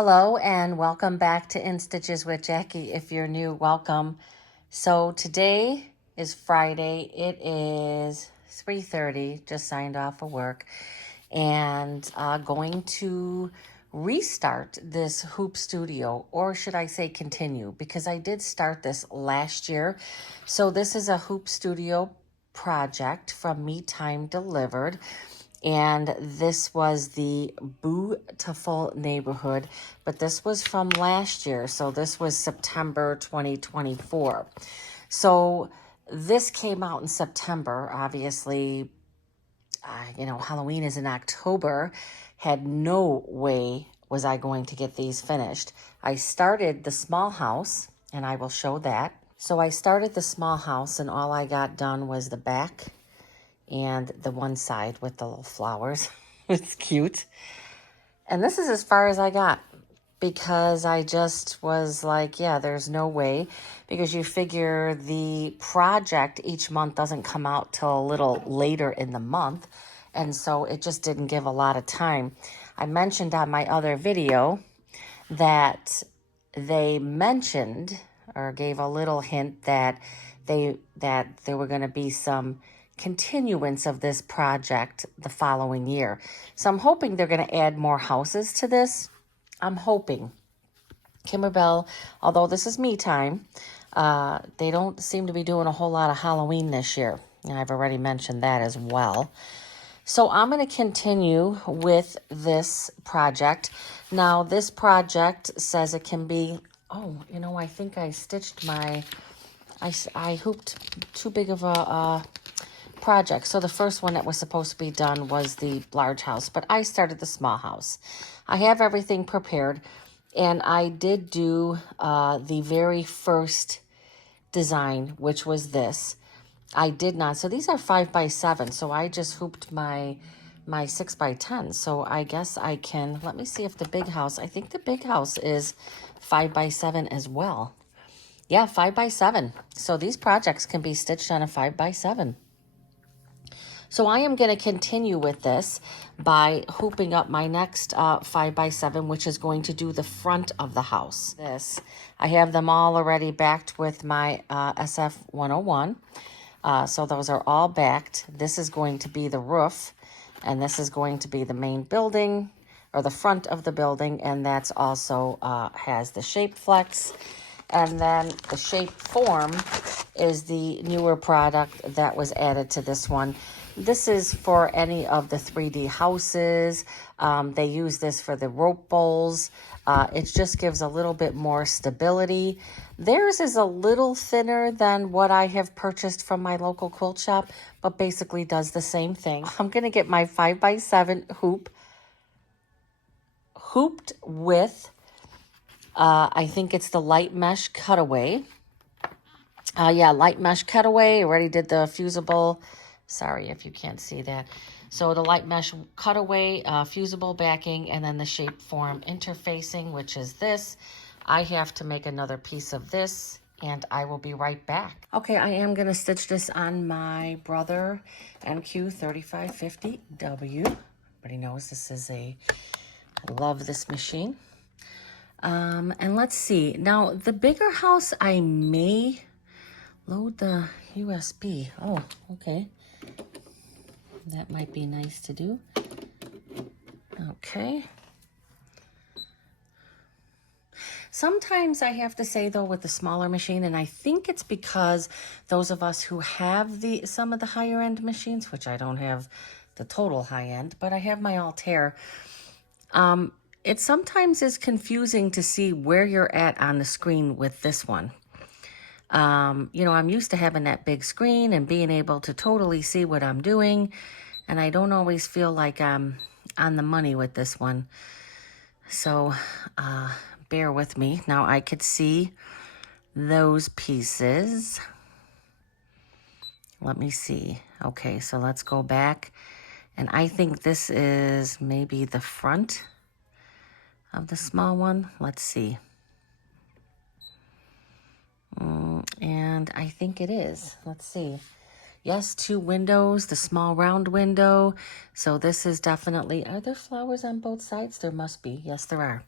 Hello and welcome back to In Stitches with Jackie. If you're new, welcome. So today is Friday. It is 3:30, just signed off of work, and going to restart this hoop studio, or should I say continue, because I did start this last year. So this is a hoop studio project from Me Time Delivered. And this was the Boo-tiful Neighborhood, but this was from last year. So this was September 2024. So this came out in September. Obviously, Halloween is in October. Had no way was I going to get these finished. I started the small house, and I will show that. So I started the small house, and all I got done was the back and the one side with the little flowers. It's cute. And this is as far as I got, because I just was like, yeah, there's no way, because you figure the project each month doesn't come out till a little later in the month. And so it just didn't give a lot of time. I mentioned on my other video that they mentioned or gave a little hint that there were going to be some continuance of this project the following year. So I'm hoping they're going to add more houses to this. I'm hoping. Kimberbell, although this is me time, they don't seem to be doing a whole lot of Halloween this year. And I've already mentioned that as well. So I'm going to continue with this project. Now, this project says it can be, I think I stitched I hooped too big of a project. So the first one that was supposed to be done was the large house, but I started the small house. I have everything prepared, and I did do the very first design, which was this. I did not. So these are 5x7. So I just hooped my 6x10. So I guess I can, let me see if the big house, I think the big house is 5x7 as well. Yeah, 5x7. So these projects can be stitched on a 5x7. So I am going to continue with this by hooping up my next 5x7, which is going to do the front of the house. I have them all already backed with my SF 101. So those are all backed. This is going to be the roof, and this is going to be the main building, or the front of the building, and that's also has the shape flex. And then the shape form is the newer product that was added to this one. This is for any of the 3D houses. They use this for the rope bowls. It just gives a little bit more stability. Theirs is a little thinner than what I have purchased from my local quilt shop, but basically does the same thing. I'm going to get my 5x7 hooped with, I think it's the light mesh cutaway. Light mesh cutaway. Already did the fusible. Sorry if you can't see that. So the light mesh cutaway, fusible backing, and then the shape form interfacing, which is this. I have to make another piece of this, and I will be right back. Okay, I am going to stitch this on my Brother MQ3550W. Everybody knows this is I love this machine. And let's see. Now, the bigger house, I may load the USB. Oh, okay. That might be nice to do. Okay. Sometimes I have to say, though, with the smaller machine, and I think it's because those of us who have some of the higher end machines, which I don't have the total high end, but I have my Altair, it sometimes is confusing to see where you're at on the screen with this one. I'm used to having that big screen and being able to totally see what I'm doing, and I don't always feel like I'm on the money with this one. So bear with me. Now I could see those pieces. Let me see. Okay, so let's go back. And I think this is maybe the front of the small one. Let's see. And I think it is. Let's see. Yes, 2 windows, the small round window. So this is definitely, are there flowers on both sides? There must be. Yes, there are.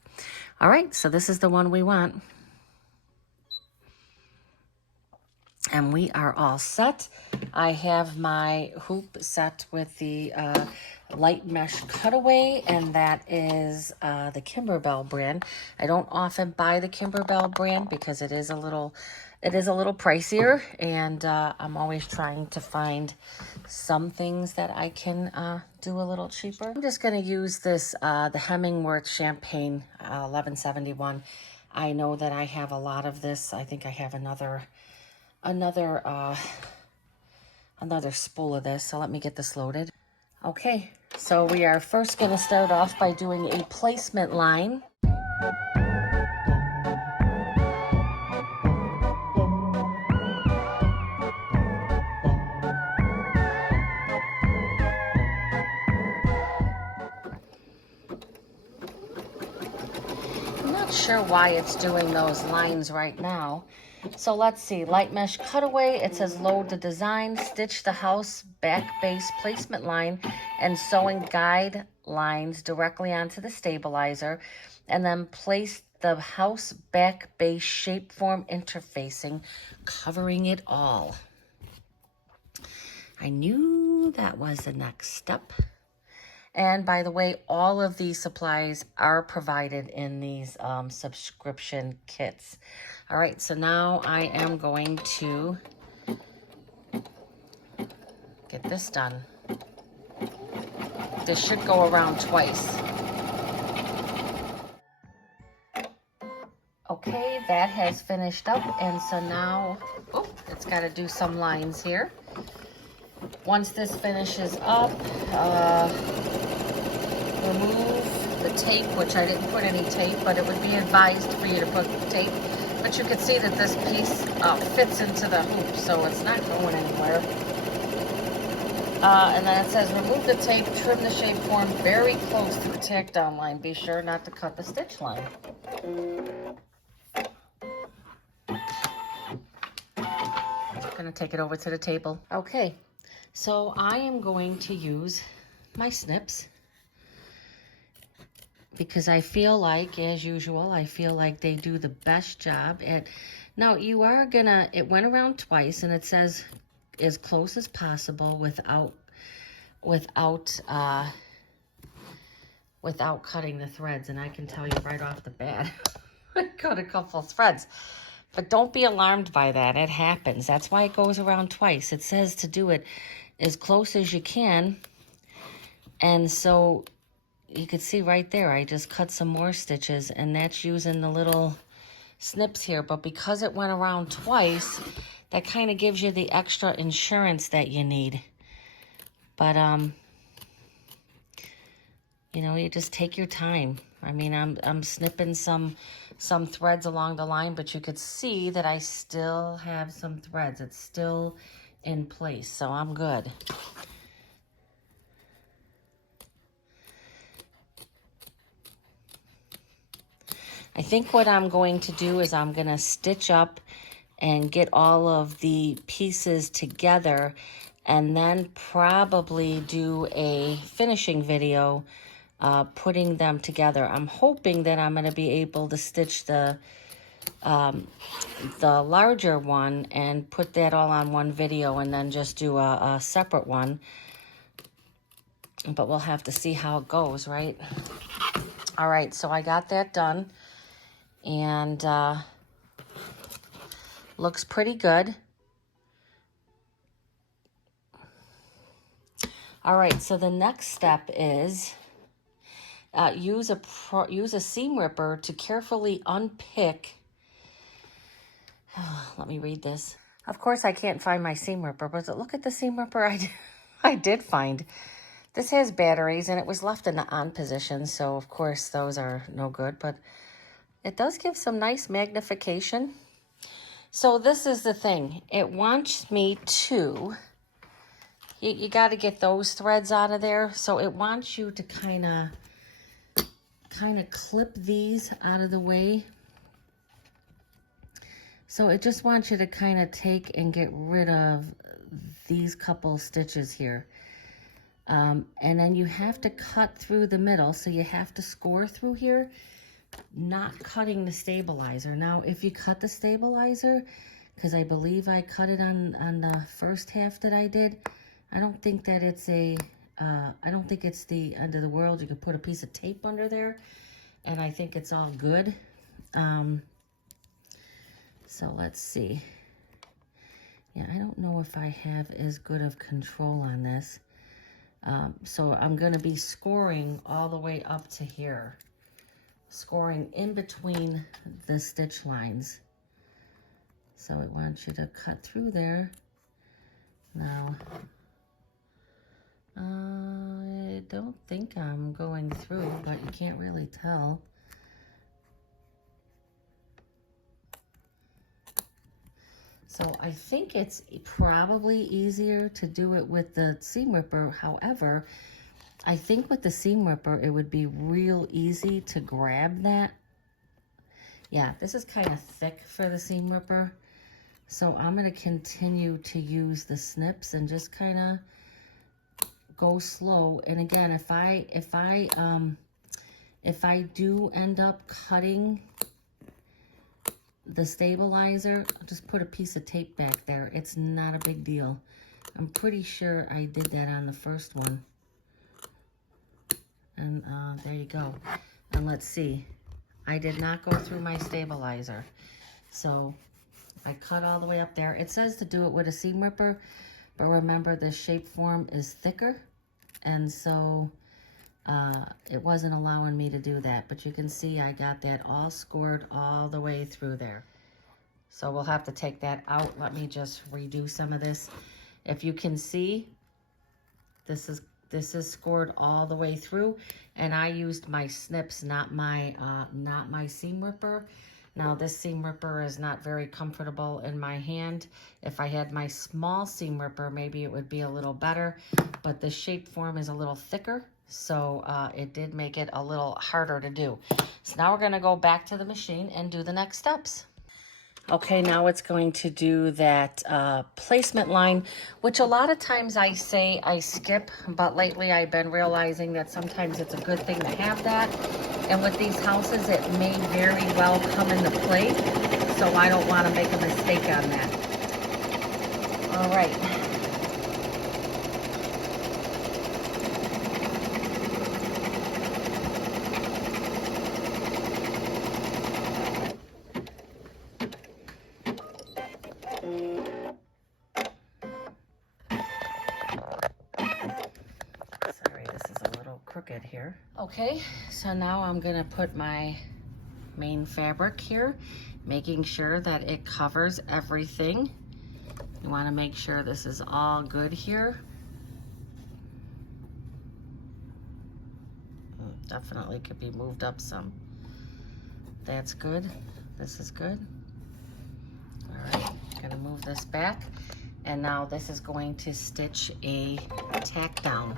All right, so this is the one we want. And we are all set. I have my hoop set with the light mesh cutaway, and that is the Kimberbell brand. I don't often buy the Kimberbell brand because it is a little pricier, and I'm always trying to find some things that I can do a little cheaper. I'm just going to use this, the Hemingworth Champagne 1171. I know that I have a lot of this. I think I have another spool of this, so let me get this loaded. Okay, so we are first going to start off by doing a placement line. I'm not sure why it's doing those lines right now. So let's see, light mesh cutaway, it says load the design, stitch the house back base placement line, and sewing guide lines directly onto the stabilizer, and then place the house back base shape form interfacing, covering it all. I knew that was the next step. And by the way, all of these supplies are provided in these subscription kits. All right, so now I am going to get this done. This should go around twice. Okay, that has finished up, and so now, oh, it's got to do some lines here. Once this finishes up, remove the tape, which I didn't put any tape, but it would be advised for you to put tape. But you can see that this piece fits into the hoop, so it's not going anywhere. And then it says, remove the tape, trim the shape form very close to the tack down line. Be sure not to cut the stitch line. I'm gonna take it over to the table. Okay, so I am going to use my snips, because I feel like, as usual, I feel like they do the best job at, now you are gonna, it went around twice, and it says as close as possible without cutting the threads, and I can tell you right off the bat, I cut a couple threads. But don't be alarmed by that, it happens. That's why it goes around twice. It says to do it as close as you can, and so you can see right there, I just cut some more stitches, and that's using the little snips here. But because it went around twice, that kind of gives you the extra insurance that you need. But, you know, you just take your time. I mean, I'm snipping some threads along the line, but you could see that I still have some threads. It's still in place, so I'm good. I think what I'm going to do is I'm going to stitch up and get all of the pieces together, and then probably do a finishing video putting them together. I'm hoping that I'm going to be able to stitch the larger one and put that all on one video, and then just do a separate one. But we'll have to see how it goes, right? All right, so I got that done, and looks pretty good. All right, so the next step is use a seam ripper to carefully unpick. Let me read this. Of course, I can't find my seam ripper, but look at the seam ripper I did find. This has batteries, and it was left in the on position, so of course those are no good, but it does give some nice magnification. So this is the thing. It wants me to, you got to get those threads out of there, so it wants you to kind of clip these out of the way. So it just wants you to kind of take and get rid of these couple stitches here. And then you have to cut through the middle, so you have to score through here, not cutting the stabilizer. Now, if you cut the stabilizer, because I believe I cut it on the first half that I did, I don't think that it's I don't think it's the end of the world. You could put a piece of tape under there, and I think it's all good. So let's see. Yeah, I don't know if I have as good of control on this. So I'm going to be scoring all the way up to here. Scoring in between the stitch lines. So it wants you to cut through there. Now, I don't think I'm going through, but you can't really tell. So I think it's probably easier to do it with the seam ripper. However, I think with the seam ripper, it would be real easy to grab that. Yeah, this is kind of thick for the seam ripper. So I'm going to continue to use the snips and just kind of go slow. And again, if I do end up cutting the stabilizer, I'll just put a piece of tape back there. It's not a big deal. I'm pretty sure I did that on the first one. And there you go. And let's see. I did not go through my stabilizer. So I cut all the way up there. It says to do it with a seam ripper, but remember the shape form is thicker. And so it wasn't allowing me to do that. But you can see I got that all scored all the way through there. So we'll have to take that out. Let me just redo some of this. If you can see, this is scored all the way through, and I used my snips, not my seam ripper. Now this seam ripper is not very comfortable in my hand. If I had my small seam ripper, maybe it would be a little better, but the shape form is a little thicker, so it did make it a little harder to do. So now we're going to go back to the machine and do the next steps. Okay, now it's going to do that placement line, which a lot of times I say I skip, but lately I've been realizing that sometimes it's a good thing to have that. And with these houses, it may very well come into play, so I don't want to make a mistake on that. All right. Crooked here. Okay, so now I'm gonna put my main fabric here, making sure that it covers everything. You want to make sure this is all good here. Definitely could be moved up some. That's good. This is good. All right, gonna move this back, and now this is going to stitch a tack down.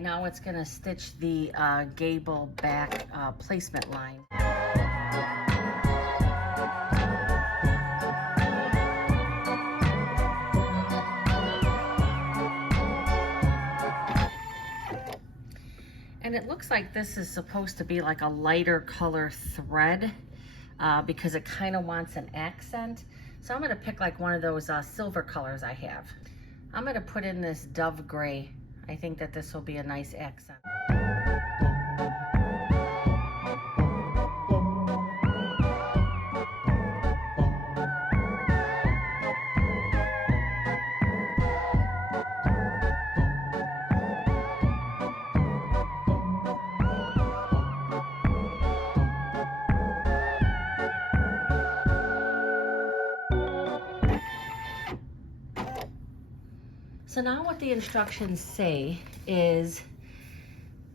Now it's going to stitch the gable back placement line. And it looks like this is supposed to be like a lighter color thread because it kind of wants an accent. So I'm going to pick like one of those silver colors I have. I'm going to put in this dove gray. I think that this will be a nice accent. So now what the instructions say is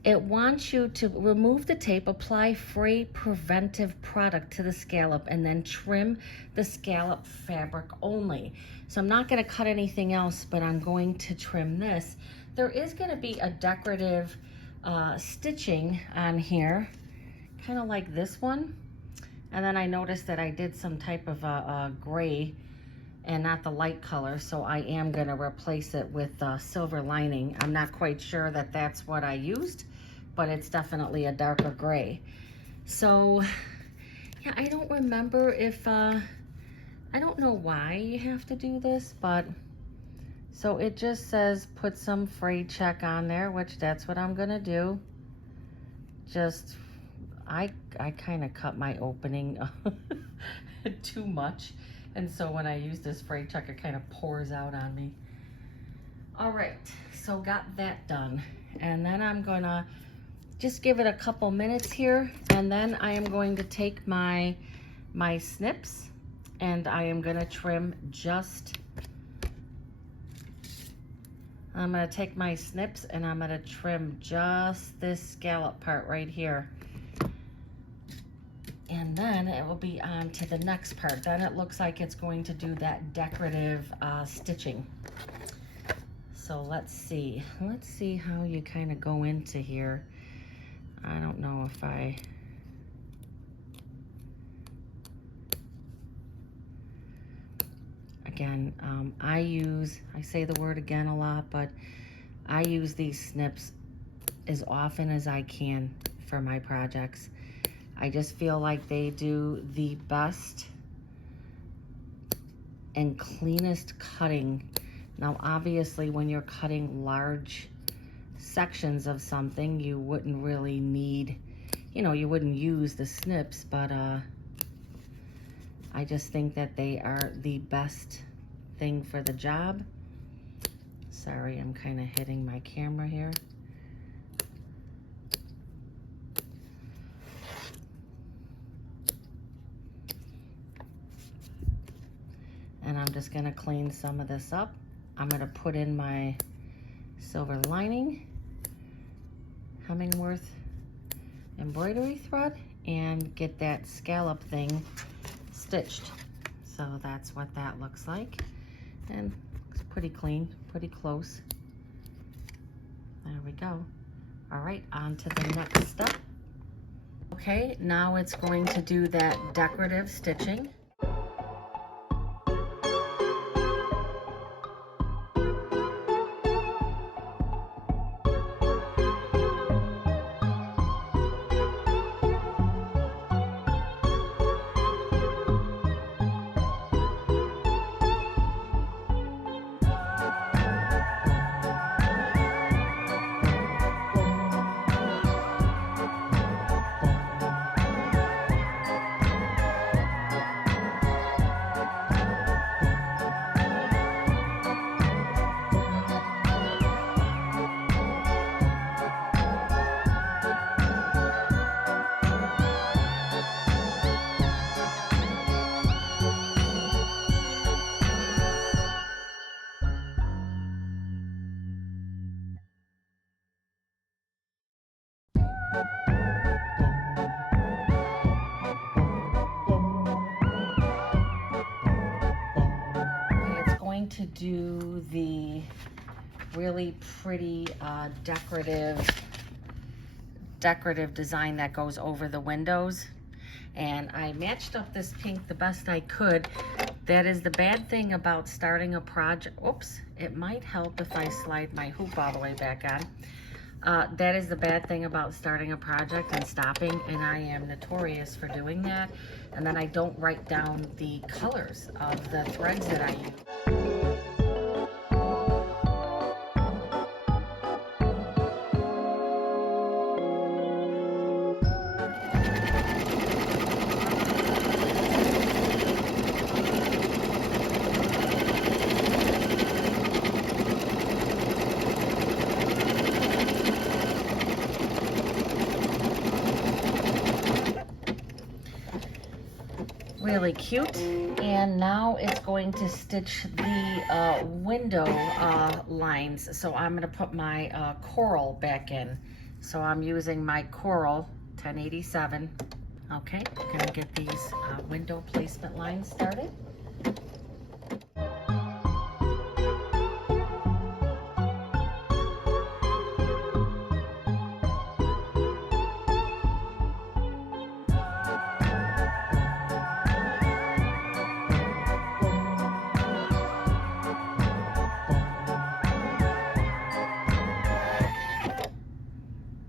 it wants you to remove the tape, apply fray preventive product to the scallop, and then trim the scallop fabric only. So I'm not gonna cut anything else, but I'm going to trim this. There is gonna be a decorative stitching on here, kind of like this one. And then I noticed that I did some type of gray and not the light color, so I am gonna replace it with silver lining. I'm not quite sure that that's what I used, but it's definitely a darker gray. So yeah, I don't remember if, I don't know why you have to do this, but so it just says put some fray check on there, which that's what I'm gonna do. Just, I kind of cut my opening too much. And so when I use this fray check, it kind of pours out on me. All right, so got that done. And then I'm gonna just give it a couple minutes here. And then I am going to take my snips and I am gonna trim just, I'm gonna take my snips and I'm gonna trim just this scallop part right here. And then it will be on to the next part. Then it looks like it's going to do that decorative stitching. So let's see how you kind of go into here. I don't know if again, I say the word again a lot, but I use these snips as often as I can for my projects. I just feel like they do the best and cleanest cutting. Now, obviously, when you're cutting large sections of something, you wouldn't really need, you wouldn't use the snips, but I just think that they are the best thing for the job. Sorry, I'm kind of hitting my camera here. And I'm just gonna clean some of this up. I'm gonna put in my silver lining, Hemingworth embroidery thread, and get that scallop thing stitched. So that's what that looks like. And it's pretty clean, pretty close. There we go. All right, on to the next step. Okay, now it's going to do that decorative stitching. To do the really pretty decorative design that goes over the windows, and I matched up this pink the best I could. That is the bad thing about starting a project. Oops, it might help if I slide my hoop all the way back on. That is the bad thing about starting a project and stopping, and I am notorious for doing that. And then I don't write down the colors of the threads that I use. Really cute. And now it's going to stitch the window lines. So I'm going to put my coral back in. So I'm using my Coral 1087. Okay, I'm gonna get these window placement lines started.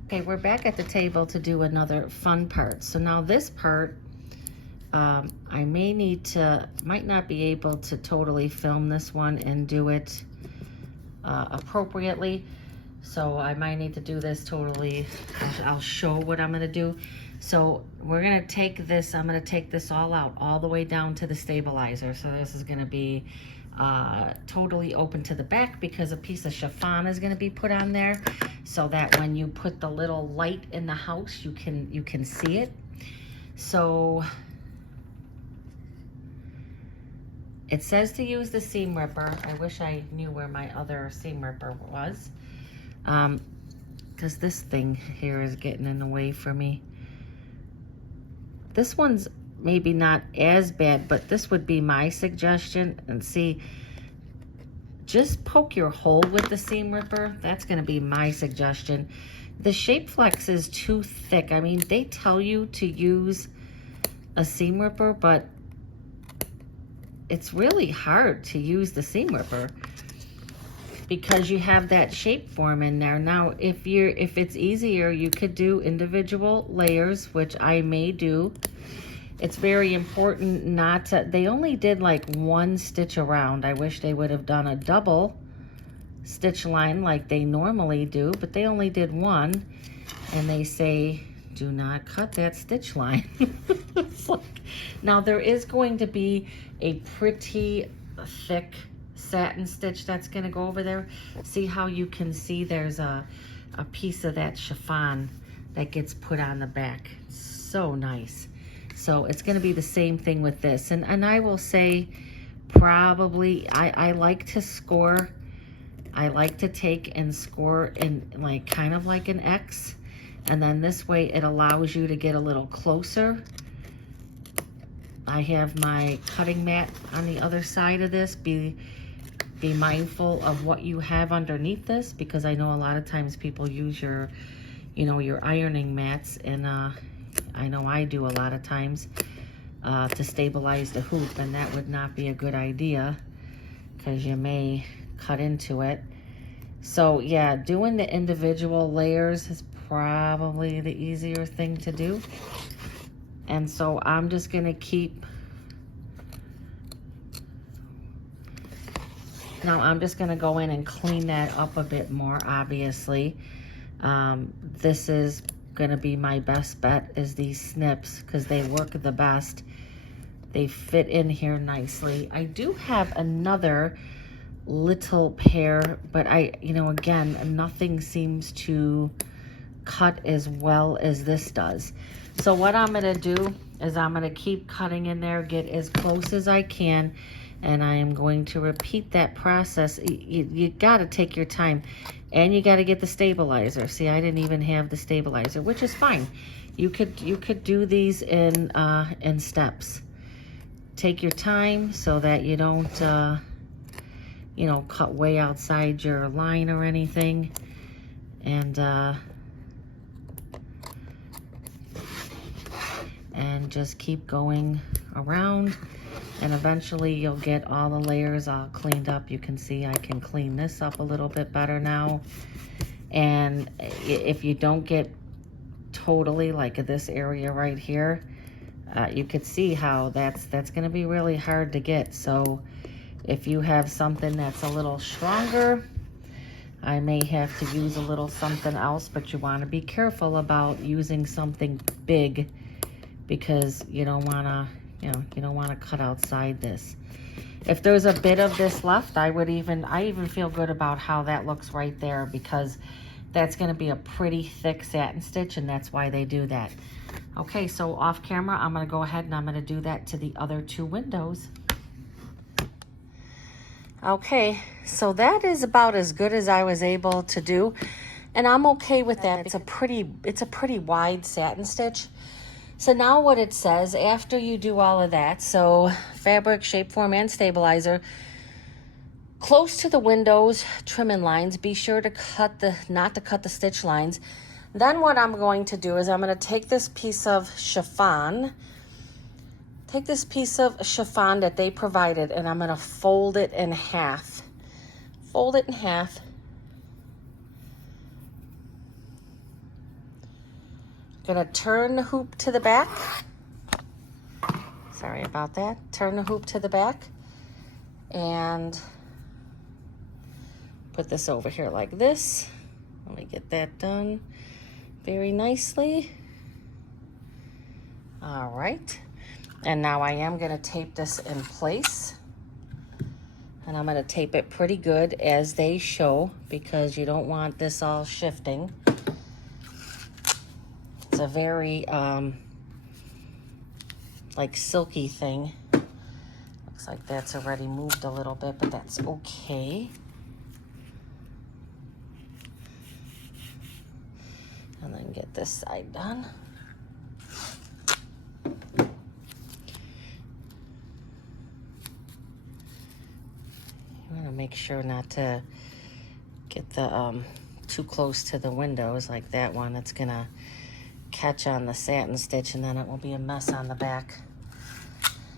Okay, we're back at the table to do another fun part. So now this part, I might not be able to totally film this one and do it appropriately. So I might need to do this totally. I'll show what I'm gonna do. So we're gonna take this, I'm gonna take this all out, all the way down to the stabilizer. So this is gonna be totally open to the back because a piece of chiffon is gonna be put on there so that when you put the little light in the house, you can see it. So it says to use the seam ripper. I wish I knew where my other seam ripper was. Because this thing here is getting in the way for me. This one's maybe not as bad, but this would be my suggestion. And see, just poke your hole with the seam ripper. That's gonna be my suggestion. The Shape Flex is too thick. I mean, they tell you to use a seam ripper, but it's really hard to use the seam ripper because you have that shape form in there. Now, if it's easier, you could do individual layers, which I may do. It's very important not to, they only did like one stitch around. I wish they would have done a double stitch line like they normally do, but they only did one. And they say, do not cut that stitch line. It's like, now there is going to be a pretty thick satin stitch that's going to go over there. See how you can see there's a piece of that chiffon that gets put on the back. So nice. So it's going to be the same thing with this. And I will say probably I like to score. I like to take and score in like kind of like an X. And then this way it allows you to get a little closer. I have my cutting mat on the other side of this. Be mindful of what you have underneath this, because I know a lot of times people use your, your ironing mats, and I know I do a lot of times to stabilize the hoop, and that would not be a good idea because you may cut into it. So yeah, doing the individual layers is probably the easier thing to do. And so I'm just gonna keep, now I'm just gonna go in and clean that up a bit more, obviously. This is gonna be my best bet, is these snips, because they work the best. They fit in here nicely. I do have another little pair, but again, nothing seems to cut as well as this does. So what I'm gonna do is I'm gonna keep cutting in there, get as close as I can, and I am going to repeat that process. You gotta take your time, and you gotta get the stabilizer. See, I didn't even have the stabilizer, which is fine. You could do these in steps. Take your time so that you don't cut way outside your line or anything. And just keep going around, and eventually you'll get all the layers all cleaned up. You can see I can clean this up a little bit better now. And if you don't get totally like this area right here, you could see how that's going to be really hard to get. So if you have something that's a little stronger, I may have to use a little something else, but you want to be careful about using something big, because you don't want to cut outside this. If there's a bit of this left, I even feel good about how that looks right there, because that's going to be a pretty thick satin stitch, and that's why they do that. Okay, so off camera, I'm going to go ahead and I'm going to do that to the other two windows. Okay, so that is about as good as I was able to do. And I'm okay with that. It's a pretty wide satin stitch. So now what it says, after you do all of that, so fabric, shape, form, and stabilizer, close to the windows, trimming lines, be sure to not to cut the stitch lines. Then what I'm going to do is I'm going to take this piece of chiffon, that they provided, and I'm going to fold it in half. Fold it in half. Gonna turn the hoop to the back. Sorry about that. Turn the hoop to the back and put this over here like this. Let me get that done very nicely. All right. And now I am gonna tape this in place. And I'm gonna tape it pretty good as they show, because you don't want this all shifting. It's a very like silky thing. Looks like that's already moved a little bit, but that's okay. And then get this side done. You want to make sure not to get the too close to the windows like that one. It's gonna catch on the satin stitch, and then it will be a mess on the back.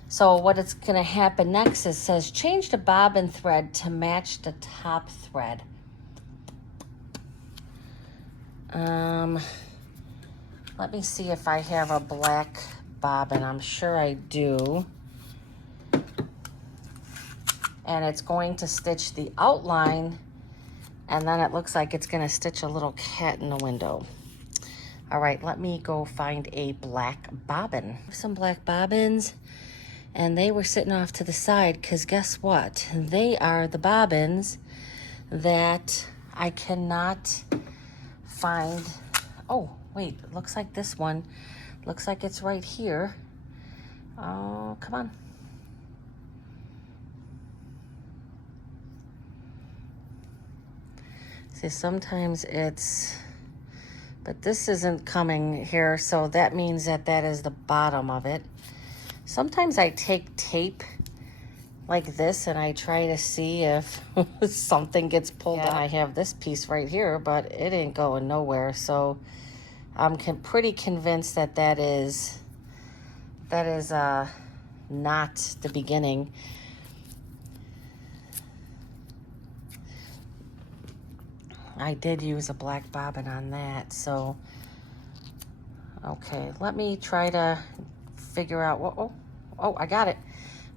So what it's gonna happen next is, says change the bobbin thread to match the top thread. Let me see if I have a black bobbin. I'm sure I do. And it's going to stitch the outline, and then it looks like it's gonna stitch a little cat in the window. All right, let me go find a black bobbin. Some black bobbins, and they were sitting off to the side, because guess what? They are the bobbins that I cannot find. Oh, wait, it looks like this one. Looks like it's right here. Oh, come on. See, sometimes it's, but this isn't coming here, so that means that that is the bottom of it. Sometimes I take tape like this and I try to see if something gets pulled out. I have this piece right here, but it ain't going nowhere, so I'm pretty convinced that that is not the beginning. I did use a black bobbin on that, so okay, let me try to figure out what. Oh, I got it.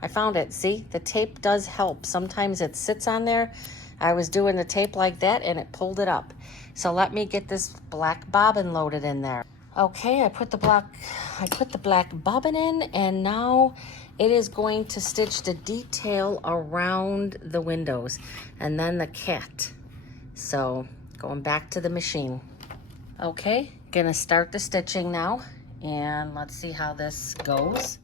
I found it. See, the tape does help. Sometimes it sits on there. I was doing the tape like that and it pulled it up. So let me get this black bobbin loaded in there. Okay, I put the black bobbin in, and now it is going to stitch the detail around the windows and then the cat. So going back to the machine. Okay, gonna start the stitching now, and let's see how this goes.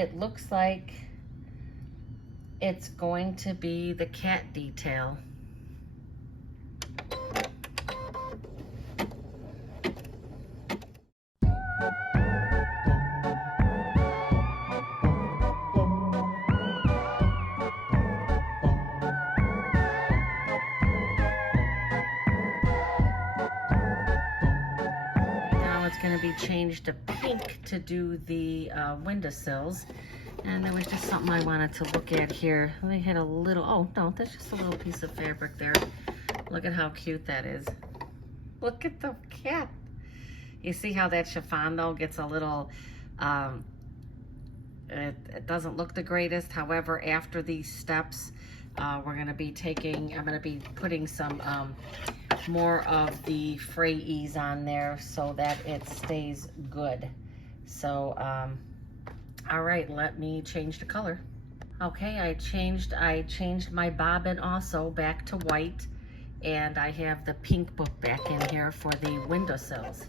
it looks like it's going to be the cat detail. Going to be changed to pink to do the windowsills, and there was just something I wanted to look at here. Let me hit a little, oh no, that's just a little piece of fabric there. Look at how cute that is. Look at the cat. You see how that chiffon though gets a little it doesn't look the greatest. However, after these steps, we're going to be taking, I'm going to be putting some more of the fray ease on there so that it stays good. So all right, let me change the color. Okay, I changed my bobbin also back to white, and I have the pink book back in here for the windowsills.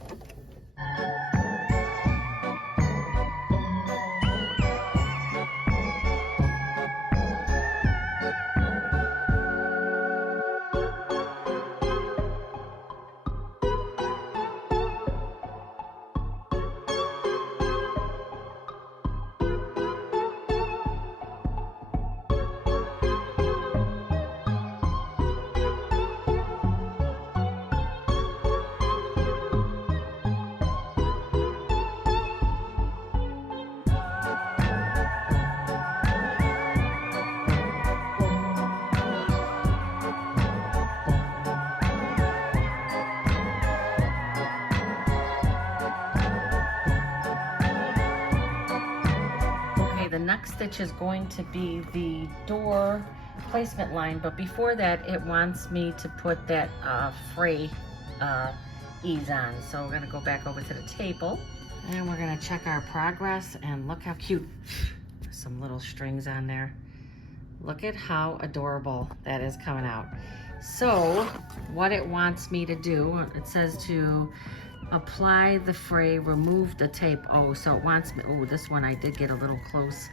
The next stitch is going to be the door placement line, but before that it wants me to put that fray ease on. So we're going to go back over to the table and we're going to check our progress, and look how cute. Some little strings on there. Look at how adorable that is coming out. So what it wants me to do, it says to apply the fray, remove the tape. Oh, so it wants me, oh, this one I did get a little close.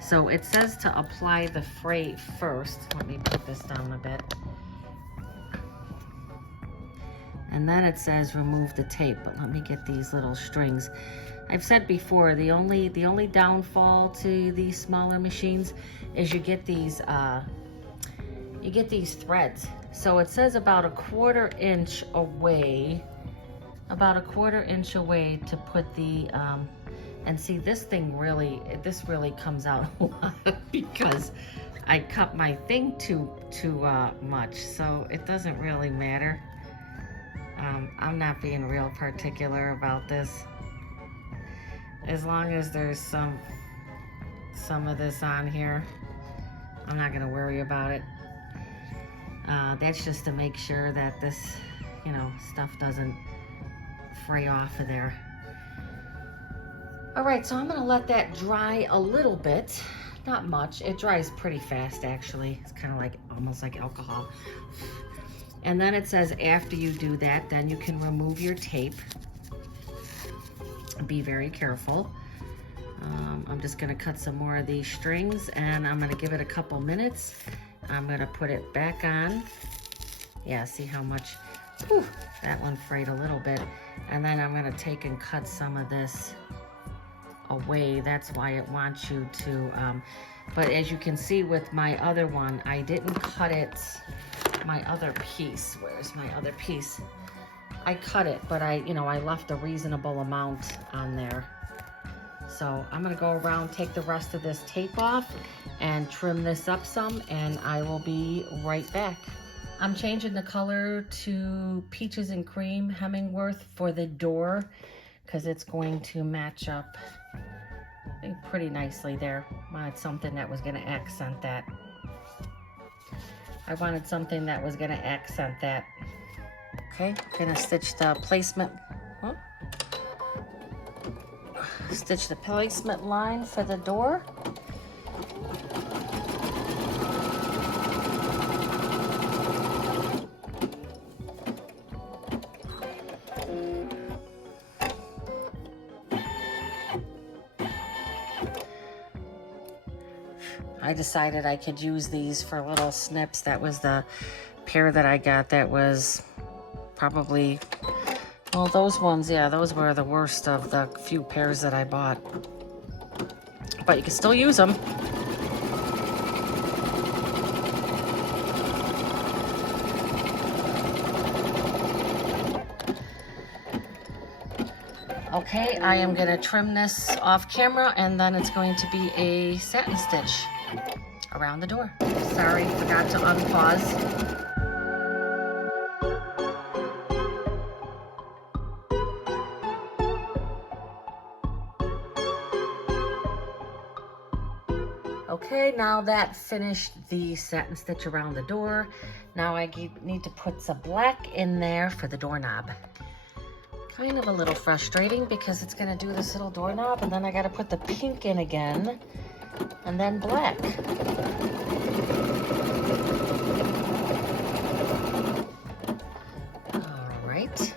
So it says to apply the fray first. Let me put this down a bit. And then it says remove the tape, but let me get these little strings. I've said before, the only downfall to these smaller machines is you get these threads. So it says about a 1/4 inch away, to put the and see, this really comes out a lot because I cut my thing too much, so it doesn't really matter. I'm not being real particular about this. As long as there's some of this on here, I'm not gonna worry about it. That's just to make sure that this, stuff doesn't fray off of there. All right, so I'm gonna let that dry a little bit, not much. It dries pretty fast, actually. It's kind of like, almost like alcohol. And then it says after you do that, then you can remove your tape. Be very careful. I'm just gonna cut some more of these strings, and I'm gonna give it a couple minutes. I'm gonna put it back on. Yeah, see how much, whew, that one frayed a little bit. And then I'm gonna take and cut some of this away. That's why it wants you to, but as you can see with my other one, I didn't cut it, my other piece. Where's my other piece? I cut it, but I left a reasonable amount on there. So I'm gonna go around, take the rest of this tape off and trim this up some, and I will be right back. I'm changing the color to Peaches and Cream Hemingworth for the door because it's going to match up, I think, pretty nicely there. I wanted something that was gonna accent that. Okay, I'm gonna stitch the placement, line for the door. I decided I could use these for little snips. That was the pair that I got that was probably, well, those ones, yeah, those were the worst of the few pairs that I bought. But you can still use them. Okay, I am gonna trim this off camera, and then it's going to be a satin stitch around the door. Sorry, forgot to unpause. Okay, now that finished the satin stitch around the door. Now I need to put some black in there for the doorknob. Kind of a little frustrating because it's gonna do this little doorknob, and then I gotta put the pink in again, and then black. All right.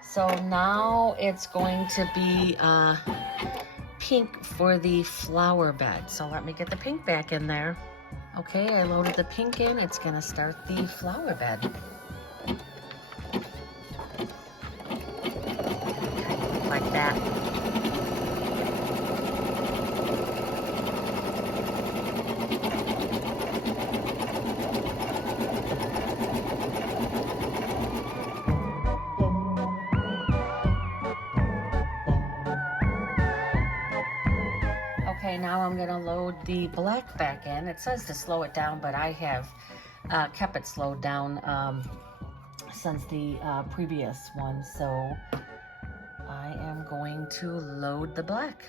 So now it's going to be pink for the flower bed. So let me get the pink back in there. Okay, I loaded the pink in. It's gonna start the flower bed. Like that. Okay, now I'm gonna load the black back in. It says to slow it down, but I have kept it slowed down since the previous one. So I am going to load the black.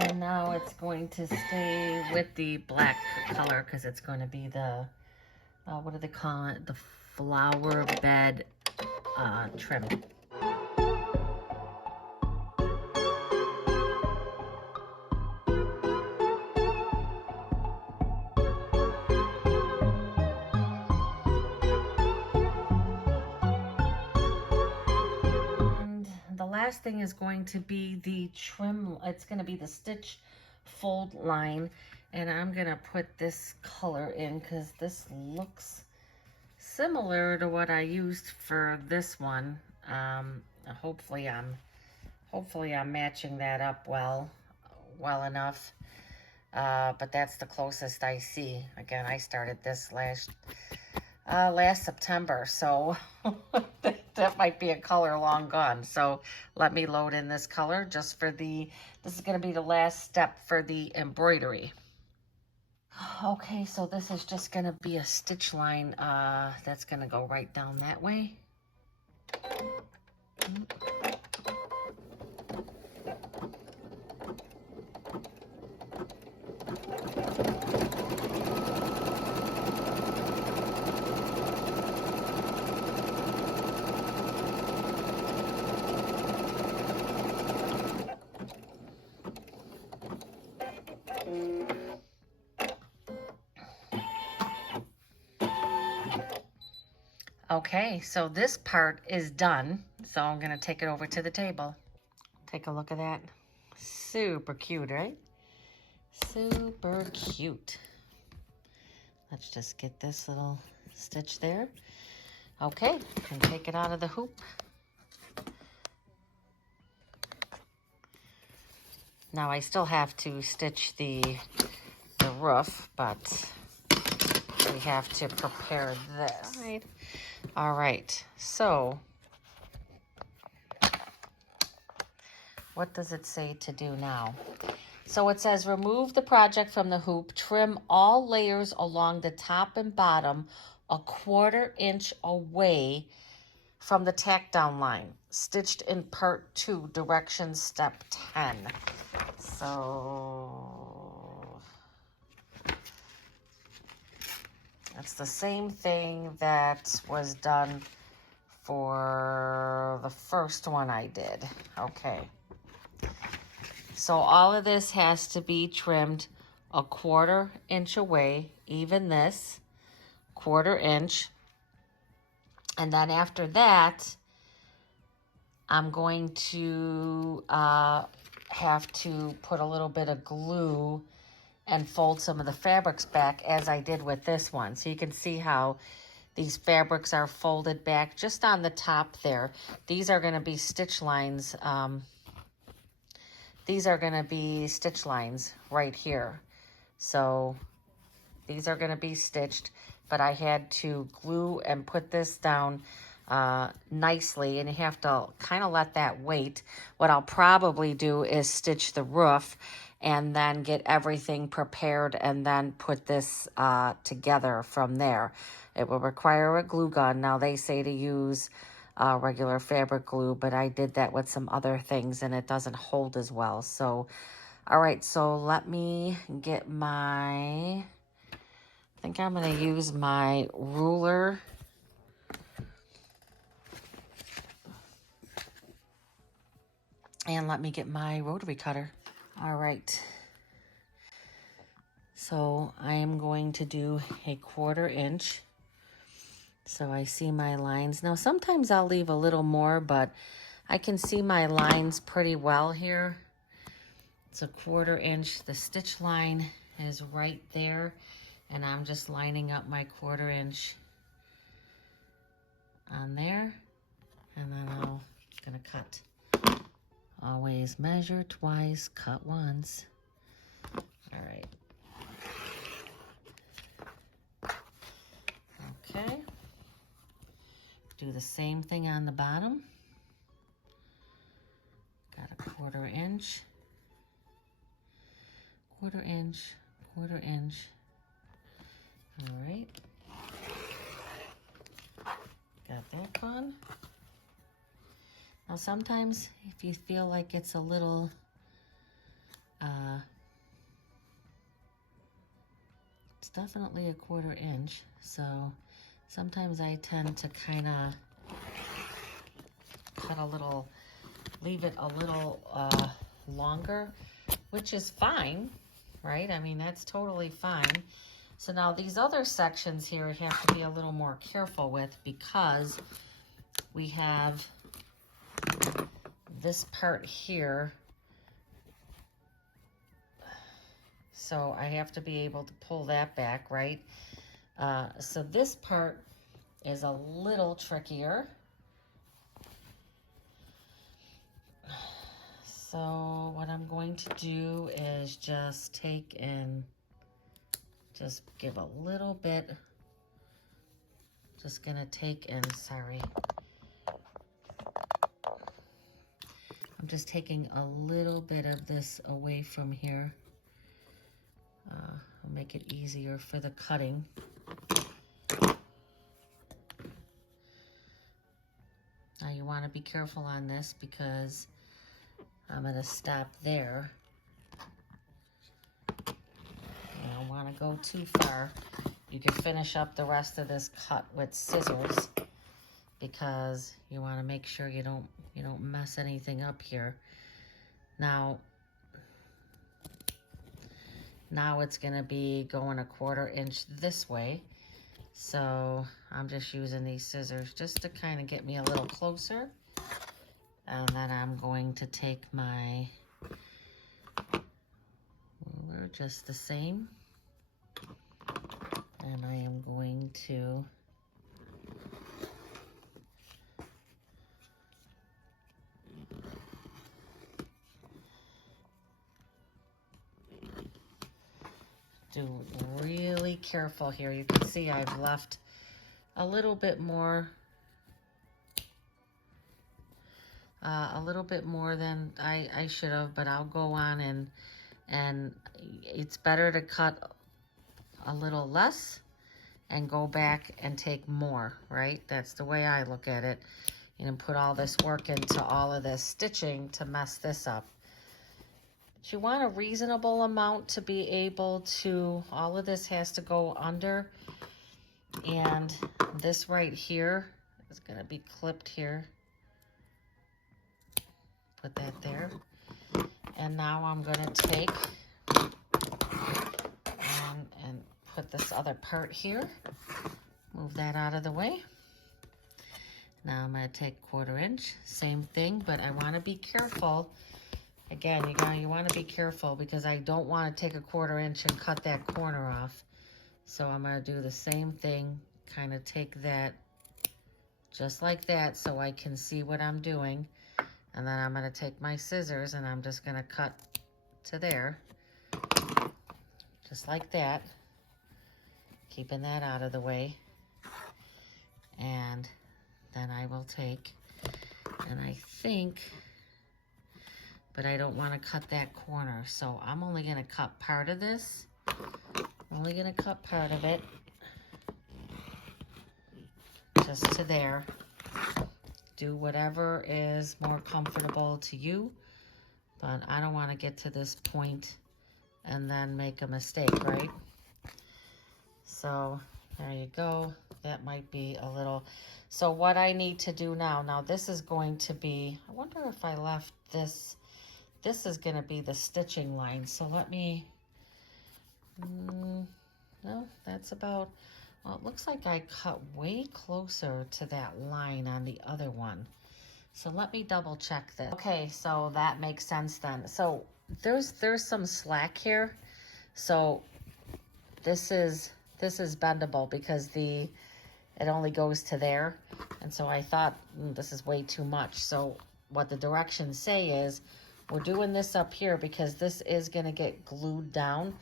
And now it's going to stay with the black color because it's going to be the, what do they call it? The flower bed trim. Last thing is going to be the trim. It's going to be the stitch fold line, and I'm going to put this color in because this looks similar to what I used for this one. Hopefully I'm matching that up well enough, but that's the closest I see. Again, I started this last September, so that might be a color long gone. So let me load in this color just for this is going to be the last step for the embroidery. Okay, so this is just going to be a stitch line that's going to go right down that way. Okay, so this part is done. So I'm gonna take it over to the table. Take a look at that. Super cute, right? Super cute. Let's just get this little stitch there. Okay, and take it out of the hoop. Now I still have to stitch the roof, but we have to prepare this. All right, so what does it say to do now? So it says remove the project from the hoop, trim all layers along the top and bottom a 1/4 inch away from the tack down line, stitched in part 2, directions step 10. So it's the same thing that was done for the first one I did. Okay. So all of this has to be trimmed a 1/4 inch away, even this, 1/4 inch. And then after that, I'm going to have to put a little bit of glue and fold some of the fabrics back as I did with this one. So you can see how these fabrics are folded back just on the top there. These are going to be stitch lines. These are going to be stitch lines right here. So these are going to be stitched, but I had to glue and put this down nicely, and you have to kind of let that wait. What I'll probably do is stitch the roof and then get everything prepared and then put this together from there. It will require a glue gun. Now they say to use regular fabric glue, but I did that with some other things and it doesn't hold as well. So, all right, so let me get my, I think I'm going to use my ruler. And let me get my rotary cutter. All right. So I am going to do a 1/4 inch. So I see my lines. Now sometimes I'll leave a little more, but I can see my lines pretty well here. It's a 1/4 inch. The stitch line is right there. And I'm just lining up my 1/4 inch on there. And then I'm gonna cut. Always measure twice, cut once. All right. Okay. Do the same thing on the bottom. Got a 1/4 inch, 1/4 inch, 1/4 inch. All right. Got that one. Now sometimes if you feel like it's a little it's definitely a 1/4 inch, so sometimes I tend to kind of cut a little, leave it a little longer, which is fine, right? I mean, that's totally fine. So now these other sections here I have to be a little more careful with because we have this part here. So I have to be able to pull that back, right? So this part is a little trickier. So what I'm going to do is just take and just give a little bit. Just gonna take and, sorry. I'm just taking a little bit of this away from here. I'll make it easier for the cutting. Now you want to be careful on this because I'm going to stop there. You don't want to go too far. You can finish up the rest of this cut with scissors because you want to make sure you don't mess anything up here. Now it's going to be going a 1/4 inch this way. So I'm just using these scissors just to kind of get me a little closer. And then I'm going to take my ruler just the same. And I am going to do really careful here. You can see I've left a little bit more than I should have, but I'll go on and it's better to cut a little less and go back and take more, right? That's the way I look at it. And put all this work into all of this stitching to mess this up. But you want a reasonable amount to be able to, all of this has to go under. And this right here is going to be clipped here. Put that there. And now I'm going to take and put this other part here. Move that out of the way. Now I'm going to take 1/4 inch, same thing, but I want to be careful. Again, you want to be careful because I don't want to take a 1/4 inch and cut that corner off. So I'm going to do the same thing, kind of take that just like that so I can see what I'm doing. And then I'm going to take my scissors and I'm just going to cut to there, just like that, keeping that out of the way. And then I will take, and I think, but I don't want to cut that corner, so I'm only going to cut part of this. I'm only going to cut part of it, just to there. Do whatever is more comfortable to you, but I don't want to get to this point and then make a mistake, right? So there you go. That might be a little. So what I need to do now this is going to be, I wonder if I left this is going to be the stitching line. So let me, no, that's about, well, it looks like I cut way closer to that line on the other one. So let me double check this. Okay, so that makes sense then. So there's some slack here. So this is bendable because it only goes to there. And so I thought this is way too much. So what the directions say is we're doing this up here because this is going to get glued down.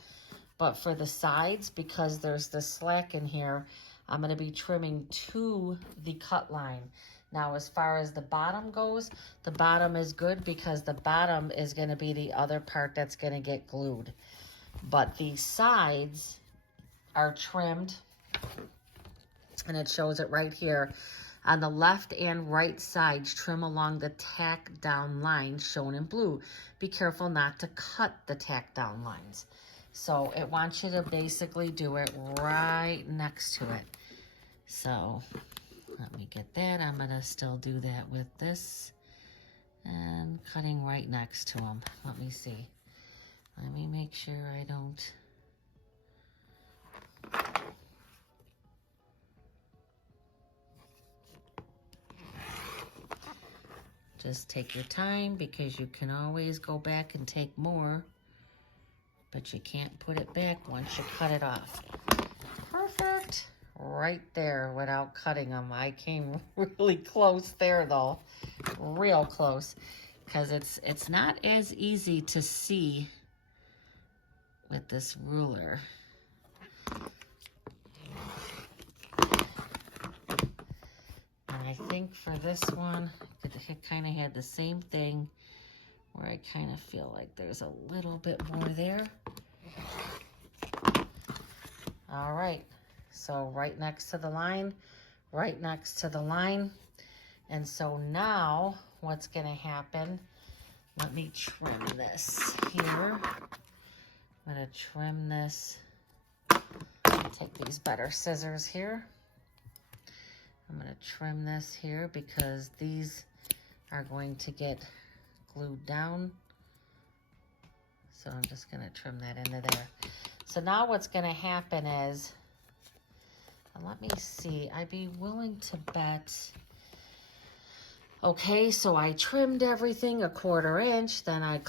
But for the sides, because there's this slack in here, I'm going to be trimming to the cut line. Now, as far as the bottom goes, the bottom is good because the bottom is going to be the other part that's going to get glued. But the sides are trimmed, and it shows it right here. On the left and right sides, trim along the tack down lines shown in blue. Be careful not to cut the tack down lines. So it wants you to basically do it right next to it. So let me get that. I'm going to still do that with this and cutting right next to them. Let me see. Let me make sure I don't. Just take your time because you can always go back and take more, but you can't put it back once you cut it off. Perfect. Right there without cutting them. I came really close there though. Real close. Because it's not as easy to see with this ruler. And I think for this one, it kind of had the same thing where I kind of feel like there's a little bit more there. All right, so right next to the line, right next to the line. And so now what's gonna happen, let me trim this here. I'm gonna trim this, take these better scissors here. I'm gonna trim this here because these are going to get glued down. So I'm just gonna trim that into there. So now what's gonna happen is, let me see, I'd be willing to bet, okay, so I trimmed everything 1/4 inch, then I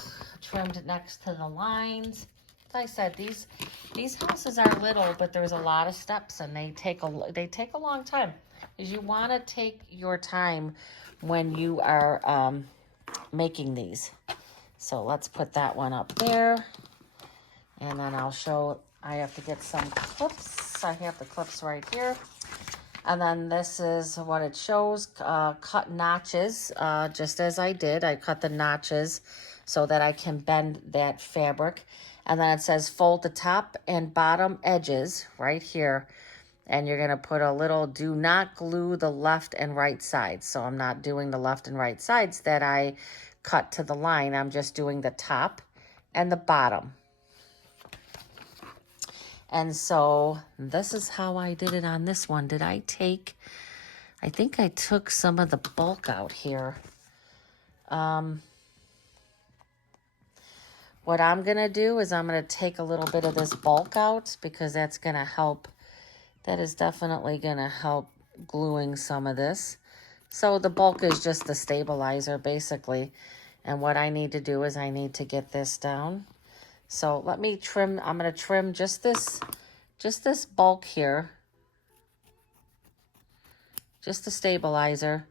trimmed it next to the lines. As I said, these houses are little, but there's a lot of steps and they take a long time. Because you want to take your time when you are making these. So let's put that one up there. And then I'll show, I have to get some clips. I have the clips right here. And then this is what it shows, cut notches, just as I did. I cut the notches so that I can bend that fabric. And then it says fold the top and bottom edges right here. And you're going to put a little, do not glue the left and right sides. So I'm not doing the left and right sides that I cut to the line. I'm just doing the top and the bottom. And so this is how I did it on this one. I think I took some of the bulk out here. What I'm going to do is I'm going to take a little bit of this bulk out because that's going to help. That is definitely going to help gluing some of this. So the bulk is just the stabilizer basically. And what I need to do is I need to get this down. So let me trim. I'm going to trim just this bulk here. Just the stabilizer.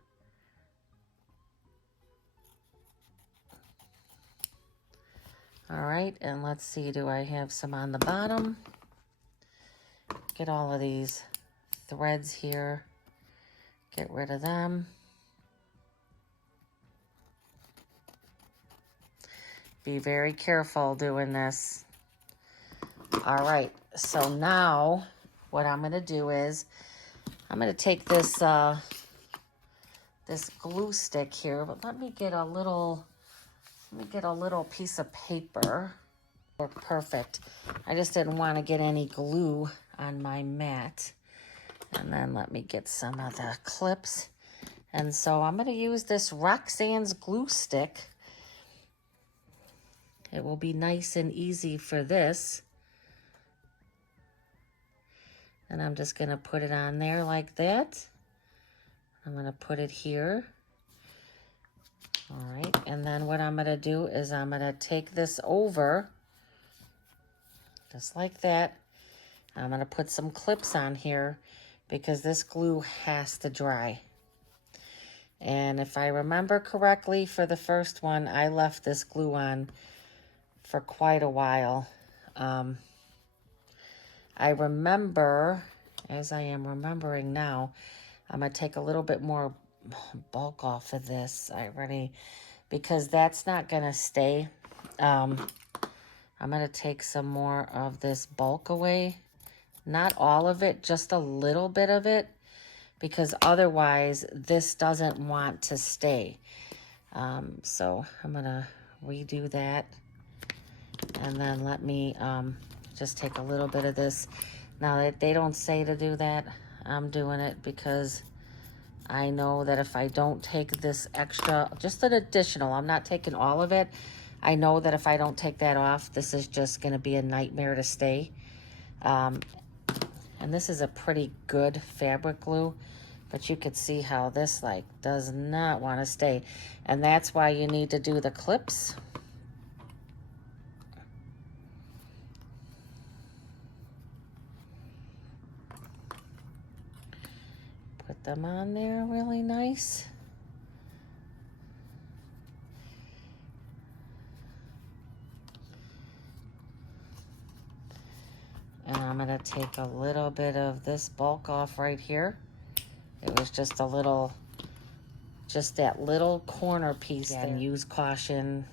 All right, and let's see, do I have some on the bottom? Get all of these threads here. Get rid of them. Be very careful doing this. All right, so now what I'm going to do is I'm going to take this this glue stick here, but let me get a little piece of paper. Work perfect. I just didn't want to get any glue on my mat. And then let me get some of the clips. And so I'm going to use this Roxanne's glue stick. It will be nice and easy for this. And I'm just going to put it on there like that. I'm going to put it here. All right, and then what I'm going to do is I'm going to take this over, just like that. I'm going to put some clips on here because this glue has to dry. And if I remember correctly, for the first one, I left this glue on for quite a while. I remember, as I am remembering now, I'm going to take a little bit more bulk off of this. Because that's not going to stay. I'm going to take some more of this bulk away. Not all of it, just a little bit of it, because otherwise this doesn't want to stay. So I'm going to redo that. And then let me just take a little bit of this. Now that they don't say to do that, I'm doing it because I know that if I don't take this extra, just an additional, I'm not taking all of it. I know that if I don't take that off, this is just going to be a nightmare to stay. And this is a pretty good fabric glue, but you could see how this does not want to stay. And that's why you need to do the clips. Put them on there really nice. And I'm going to take a little bit of this bulk off right here. It was just that little corner piece. And use caution.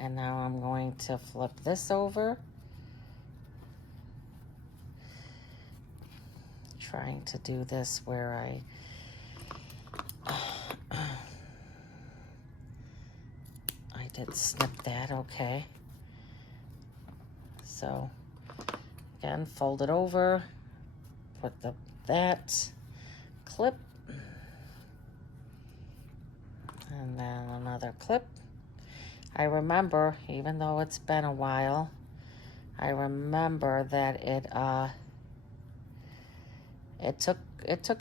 And now I'm going to flip this over. Trying to do this where I did snip that, okay. So again, fold it over, put that clip, and then another clip. I remember, even though it's been a while, I remember that it took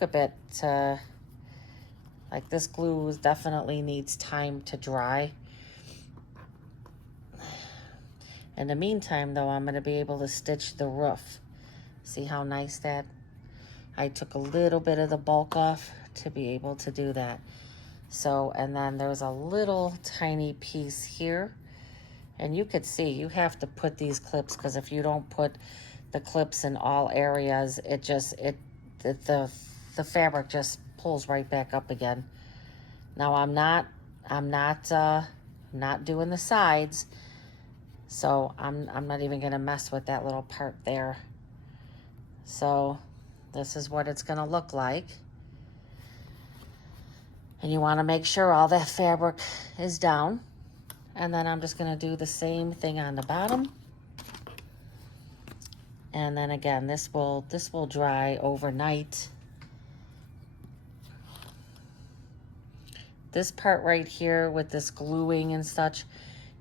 a bit to, this glue definitely needs time to dry. In the meantime, though, I'm going to be able to stitch the roof. See how nice that? I took a little bit of the bulk off to be able to do that. So, and then there's a little tiny piece here. And you could see, you have to put these clips, because if you don't put the clips in all areas, the fabric just pulls right back up again. Now I'm not doing the sides. So I'm not even going to mess with that little part there. So this is what it's going to look like. And you want to make sure all that fabric is down. And then I'm just going to do the same thing on the bottom. And then again, this will dry overnight. This part right here with this gluing and such,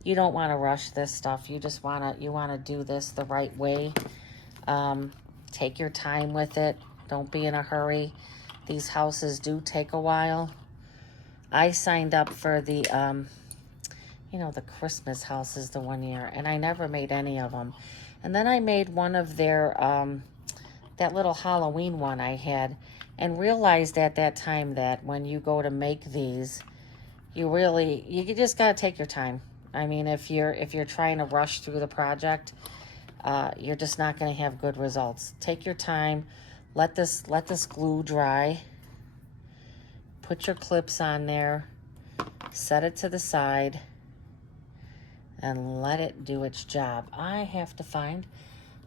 you don't want to rush this stuff. You just want to do this the right way. Take your time with it. Don't be in a hurry. These houses do take a while. I signed up for the, the Christmas houses the one year, and I never made any of them. And then I made one of their, that little Halloween one I had, and realized at that time that when you go to make these, you just got to take your time. I mean, if you're trying to rush through the project, you're just not going to have good results. Take your time. Let this glue dry. Put your clips on there, set it to the side, and let it do its job. I have to find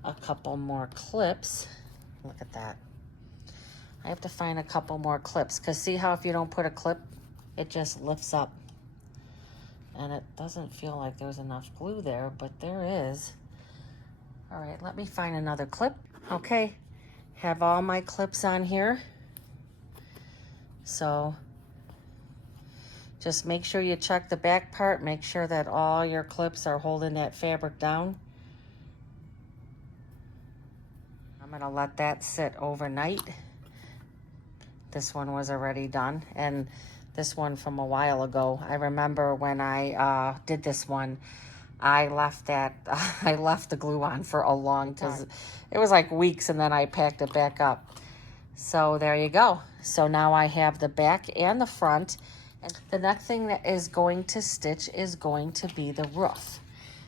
a couple more clips. Look at that. I have to find a couple more clips, because see how if you don't put a clip, it just lifts up. And it doesn't feel like there's enough glue there, but there is. All right, let me find another clip. Okay, have all my clips on here. So just make sure you check the back part. Make sure that all your clips are holding that fabric down. I'm gonna let that sit overnight. This one was already done, and this one from a while ago. I remember when I did this one, I left the glue on for a long time. It was like weeks, and then I packed it back up. So there you go. So now I have the back and the front. And the next thing that is going to stitch is going to be the roof.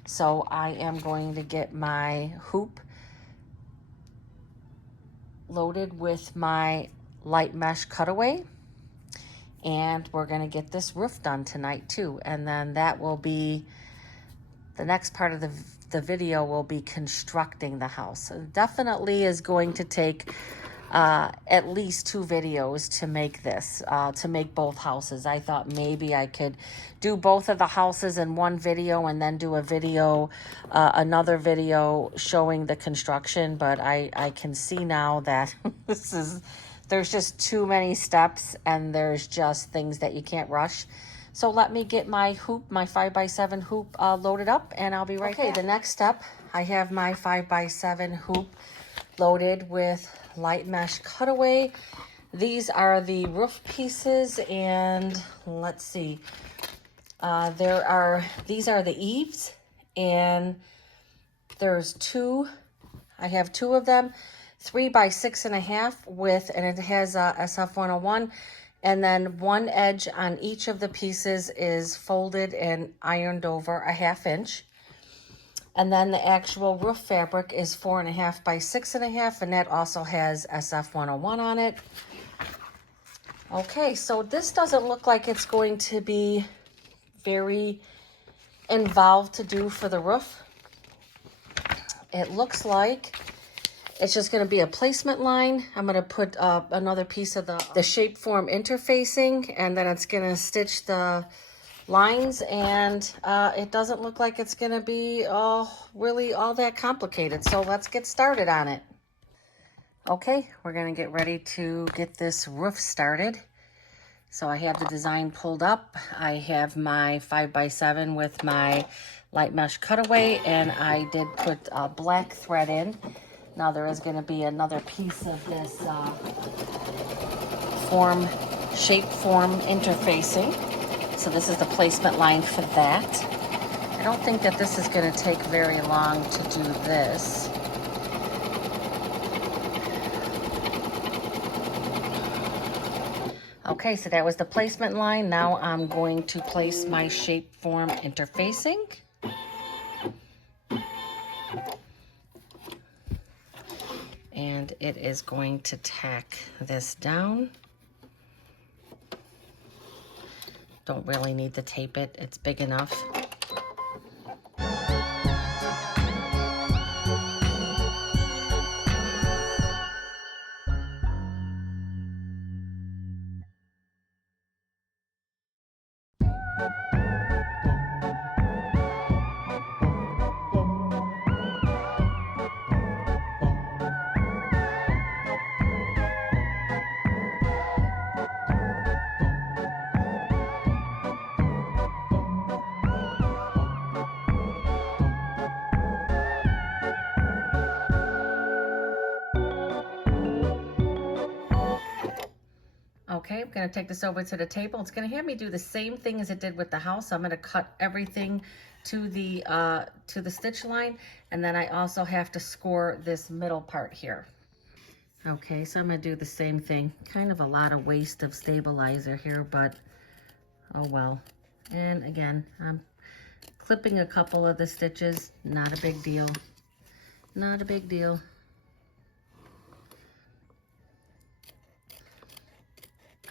So I am going to get my hoop loaded with my light mesh cutaway. And we're going to get this roof done tonight too. And then that will be, the next part of the video will be constructing the house. So it definitely is going to take at least 2 videos to make this, to make both houses. I thought maybe I could do both of the houses in one video and then do a video, another video showing the construction. But I can see now that there's just too many steps, and there's just things that you can't rush. So let me get my hoop, my 5x7 hoop loaded up, and I'll be right back. Okay, the next step, I have my 5x7 hoop loaded with light mesh cutaway. These are the roof pieces, and let's see, these are the eaves, and there's 2. I have 2 of them, 3x6.5 width, and it has SF101, and then one edge on each of the pieces is folded and ironed over a 1/2 inch. And then the actual roof fabric is 4.5x6.5, and that also has SF101 on it. Okay, so this doesn't look like it's going to be very involved to do for the roof. It looks like it's just going to be a placement line. I'm going to put another piece of the shape form interfacing, and then it's going to stitch the lines, and it doesn't look like it's going to be really all that complicated. So let's get started on it. Okay, we're going to get ready to get this roof started. So I have the design pulled up. I have my 5x7 with my light mesh cutaway, and I did put black thread in. Now there is going to be another piece of this shape form interfacing. So this is the placement line for that. I don't think that this is going to take very long to do this. Okay, so that was the placement line. Now I'm going to place my shape form interfacing. And it is going to tack this down. Don't really need to tape it, it's big enough. Okay, I'm going to take this over to the table. It's going to have me do the same thing as it did with the house. I'm going to cut everything to the stitch line, and then I also have to score this middle part here. Okay, so I'm going to do the same thing. Kind of a lot of waste of stabilizer here, but oh well. And again, I'm clipping a couple of the stitches. Not a big deal. Not a big deal.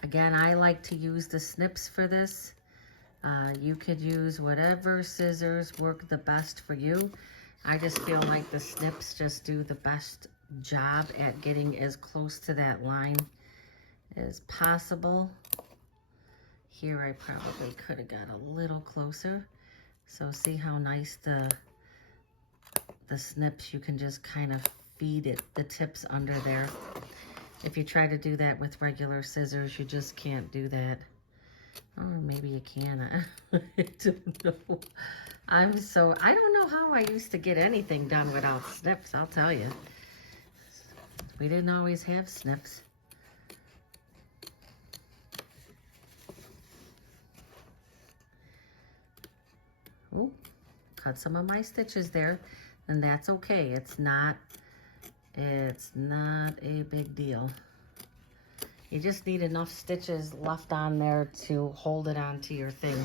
Again, I like to use the snips for this. You could use whatever scissors work the best for you. I just feel like the snips just do the best job at getting as close to that line as possible. Here I probably could have got a little closer. So see how nice the snips, you can just kind of feed it, the tips under there. If you try to do that with regular scissors, you just can't do that. Or maybe you can. I don't know. I don't know how I used to get anything done without snips, I'll tell you. We didn't always have snips. Oh, cut some of my stitches there, and that's okay. It's not a big deal. You just need enough stitches left on there to hold it onto your thing.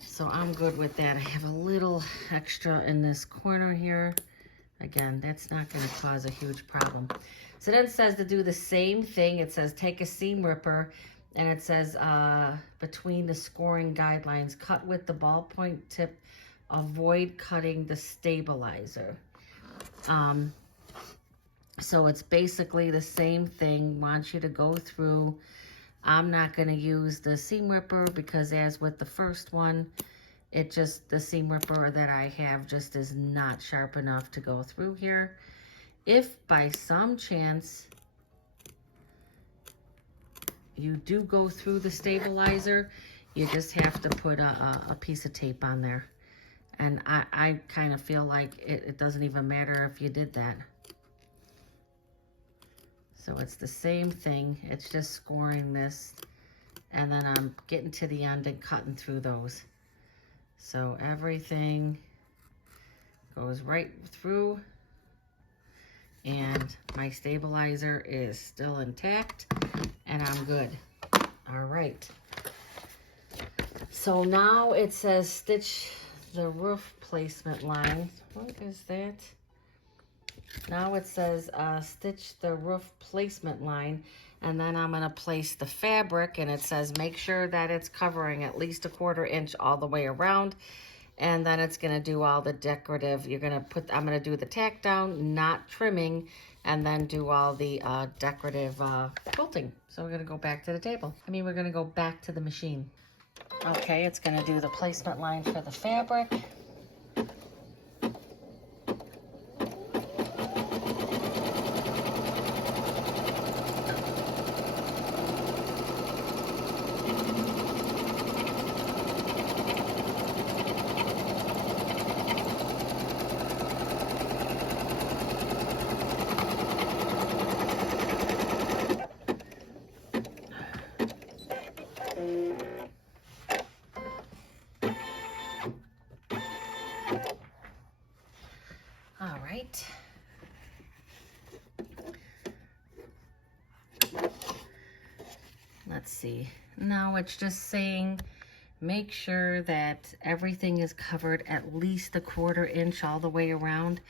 So I'm good with that. I have a little extra in this corner here. Again, that's not going to cause a huge problem. So then it says to do the same thing. It says take a seam ripper, and it says between the scoring guidelines, cut with the ballpoint tip, avoid cutting the stabilizer. So it's basically the same thing. Want you to go through. I'm not going to use the seam ripper because as with the first one, the seam ripper that I have just is not sharp enough to go through here. If by some chance you do go through the stabilizer, you just have to put a piece of tape on there. And I kind of feel like it doesn't even matter if you did that. So it's the same thing. It's just scoring this, and then I'm getting to the end and cutting through those. So everything goes right through, and my stabilizer is still intact, and I'm good. All right. So now it says stitch the roof placement line. What is that? Now it says stitch the roof placement line, and then I'm going to place the fabric, and it says make sure that it's covering at least 1/4 inch all the way around, and then it's going to do all the decorative. I'm going to do the tack down, not trimming, and then do all the decorative quilting. So we're going to go back to the table. We're going to go back to the machine. Okay, it's going to do the placement line for the fabric. All right. Let's see. Now it's just saying make sure that everything is covered at least 1/4 inch all the way around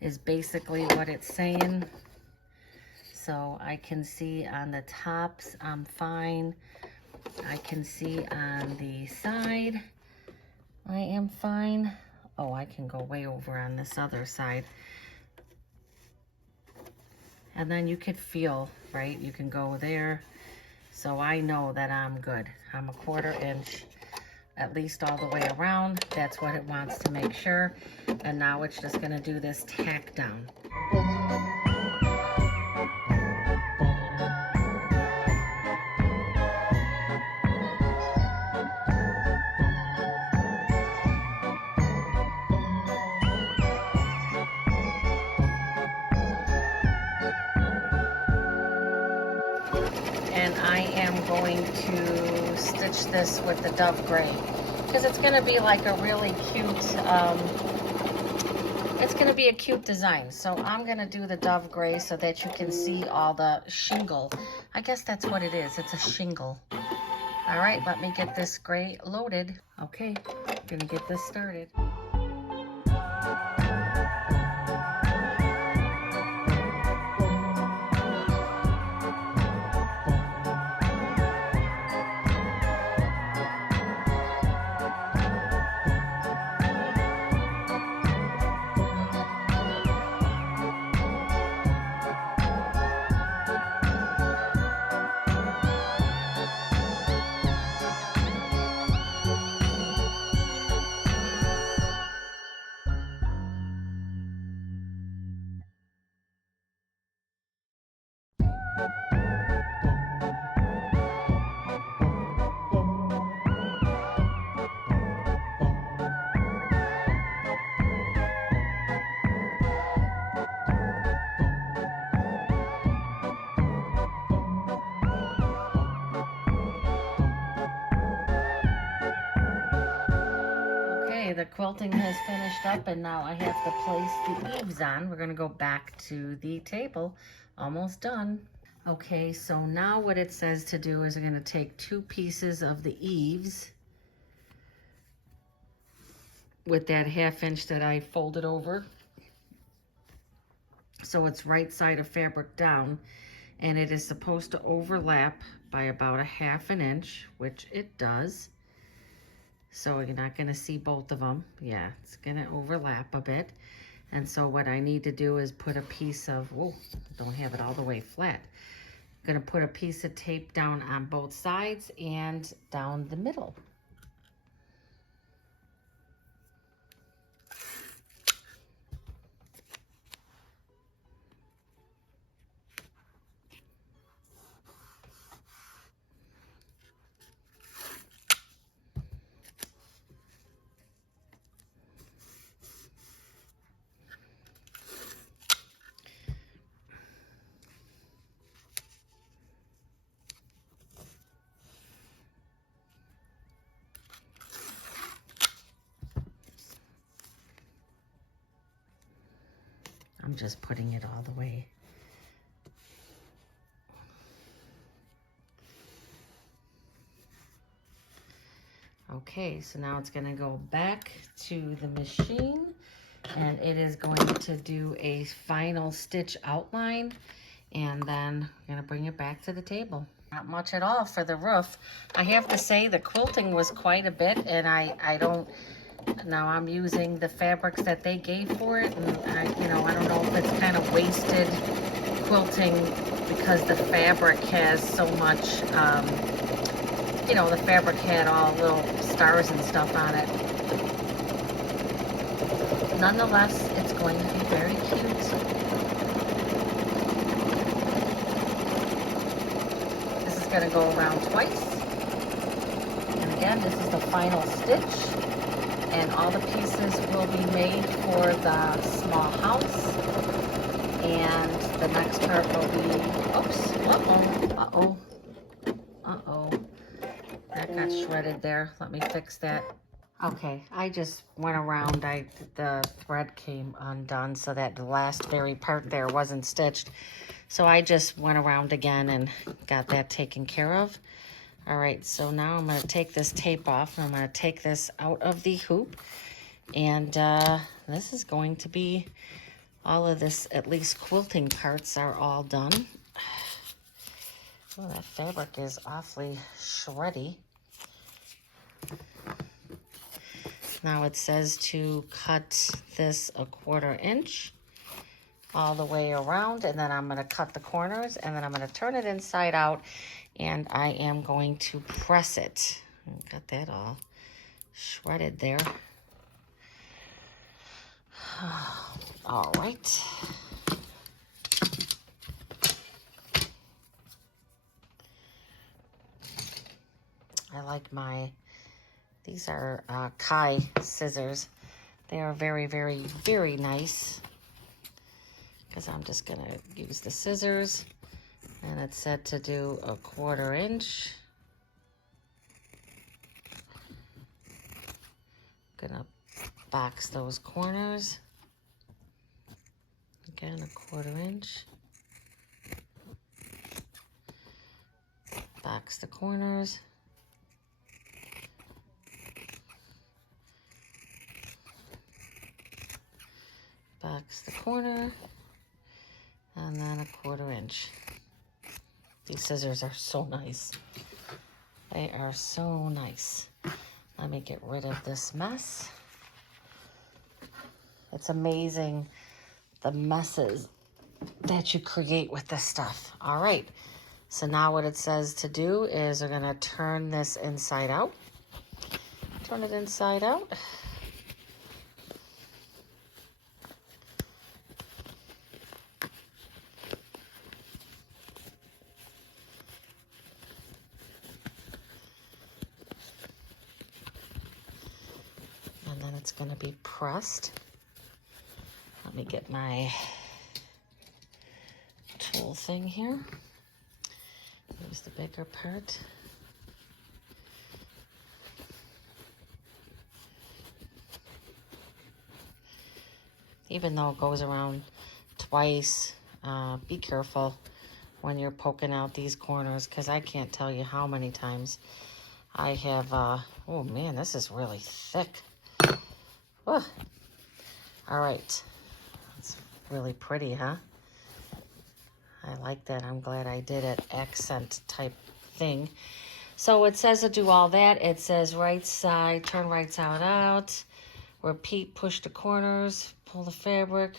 is basically what it's saying. So I can see on the tops, I'm fine. I can see on the side, I am fine. Oh, I can go way over on this other side. And then you could feel, right? You can go there. So I know that I'm good. I'm 1/4 inch at least all the way around. That's what it wants to make sure. And now it's just gonna do this tack down. I am going to stitch this with the Dove Gray because it's going to be like a really cute, it's going to be a cute design. So I'm going to do the Dove Gray so that you can see all the shingle. I guess that's what it is. It's a shingle. All right, let me get this gray loaded. Okay, going to get this started. The quilting has finished up and now I have to place the eaves on. We're going to go back to the table. Almost done. Okay, so now what it says to do is I'm going to take 2 pieces of the eaves with that 1/2 inch that I folded over. So it's right side of fabric down, and it is supposed to overlap by about 1/2 inch, which it does. So you're not going to see both of them. Yeah, it's going to overlap a bit. And so what I need to do is put a piece of, whoa, don't have it all the way flat. I'm going to put a piece of tape down on both sides and down the middle. I'm just putting it all the way. Okay, so now it's going to go back to the machine and it is going to do a final stitch outline, and then I'm going to bring it back to the table. Not much at all for the roof. I have to say the quilting was quite a bit, and I don't, now I'm using the fabrics that they gave for it, and I don't know if it's kind of wasted quilting because the fabric has so much, the fabric had all little stars and stuff on it. Nonetheless, it's going to be very cute. This is going to go around twice. And again, this is the final stitch. And all the pieces will be made for the small house. And the next part will be, oops, uh-oh. That got shredded there. Let me fix that. Okay, I just went around. The thread came undone, so that the last very part there wasn't stitched. So I just went around again and got that taken care of. All right, so now I'm going to take this tape off, and I'm going to take this out of the hoop. And this is going to be all of this, at least quilting parts are all done. Oh, that fabric is awfully shreddy. Now it says to cut this 1/4 inch all the way around, and then I'm going to cut the corners, and then I'm going to turn it inside out, and I am going to press it. Got that all shredded there. All right. I like these are Kai scissors. They are very, very, very nice. Because I'm just going to use the scissors And it said to do a 1/4 inch. Gonna box those corners. Again, a 1/4 inch. Box the corners. Box the corner. And then a 1/4 inch. These scissors are so nice. They are so nice. Let me get rid of this mess. It's amazing the messes that you create with this stuff. All right. So now what it says to do is we're going to turn this inside out. Turn it inside out. And then it's going to be pressed. Let me get my tool thing here. Here's the bigger part. Even though it goes around twice, be careful when you're poking out these corners, because I can't tell you how many times I have, oh man, this is really thick. Oh. All right, it's really pretty, huh? I like that. I'm glad I did it. Accent type thing. So it says to do all that. It says right side, turn right side out. Repeat, push the corners, pull the fabric,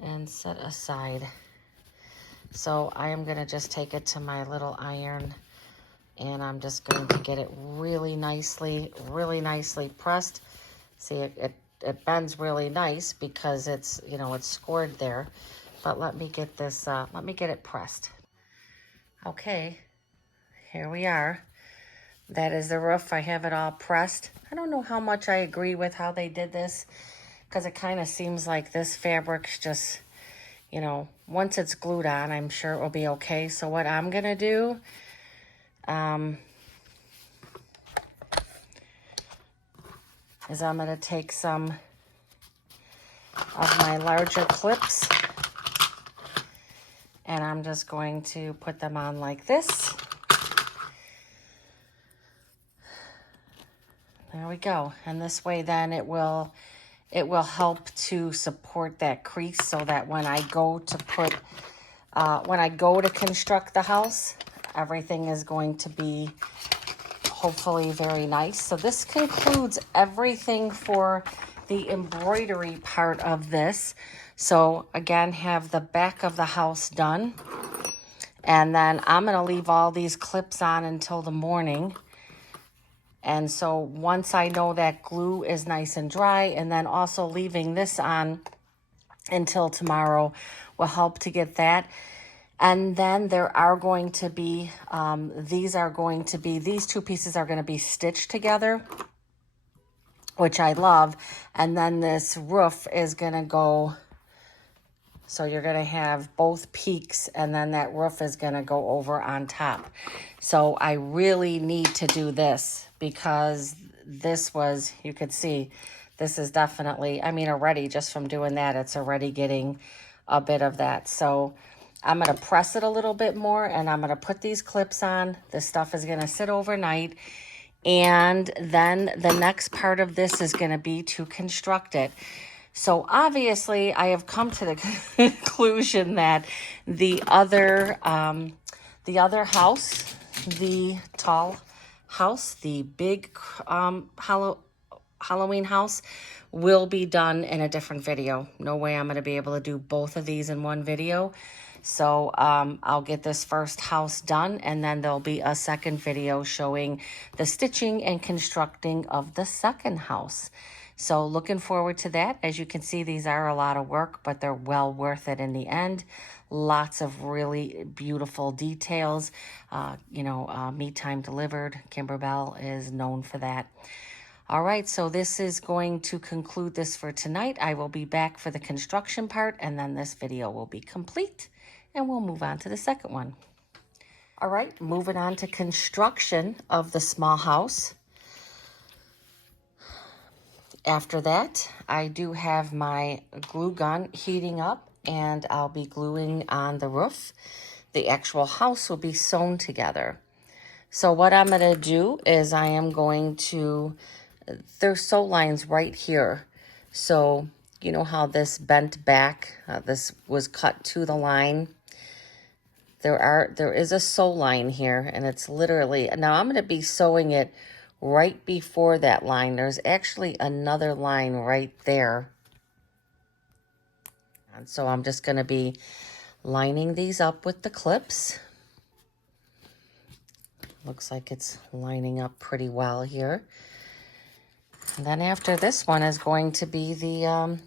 and set aside. So I am going to just take it to my little iron, and I'm just going to get it really nicely pressed. See, it bends really nice because it's, you know, it's scored there. But let me get this, let me get it pressed. Okay, here we are. That is the roof. I have it all pressed. I don't know how much I agree with how they did this, because it kind of seems like this fabric's just, you know, once it's glued on, I'm sure it will be okay. So what I'm going to do, is I'm going to take some of my larger clips, and I'm just going to put them on like this. There we go. And this way then it will help to support that crease, so that when I go to put, when I go to construct the house, everything is going to be hopefully very nice. So this concludes everything for the embroidery part of this. So again, have the back of the house done. And then I'm going to leave all these clips on until the morning. And so once I know that glue is nice and dry, and then also leaving this on until tomorrow will help to get that. And then there are going to be, these two pieces are going to be stitched together, which I love. And then this roof is going to go, so you're going to have both peaks, and then that roof is going to go over on top. So I really need to do this, because this was, you could see, this is definitely, I mean, already just from doing that, it's already getting a bit of that. So I'm going to press it a little bit more, and I'm going to put these clips on. This stuff is going to sit overnight. And then the next part of this is going to be to construct it. So obviously I have come to the conclusion that the other house, the tall house, the big Halloween house, will be done in a different video. No way I'm going to be able to do both of these in one video. So I'll get this first house done, and then there'll be a second video showing the stitching and constructing of the second house. So looking forward to that. As you can see, these are a lot of work, but they're well worth it in the end. Lots of really beautiful details. Me Time Delivered. Kimberbell is known for that. All right, so this is going to conclude this for tonight. I will be back for the construction part, and then this video will be complete. and we'll move on to the second one. All right, moving on to construction of the small house. After that, I do have my glue gun heating up, and I'll be gluing on the roof. The actual house will be sewn together. So what I'm going to do is I am going to, there's sew lines right here. So you know how this bent back, this was cut to the line. There is a sew line here, and it's literally, now I'm going to be sewing it right before that line. There's actually another line right there. And so I'm just going to be lining these up with the clips. Looks like it's lining up pretty well here. And then after this one is going to be the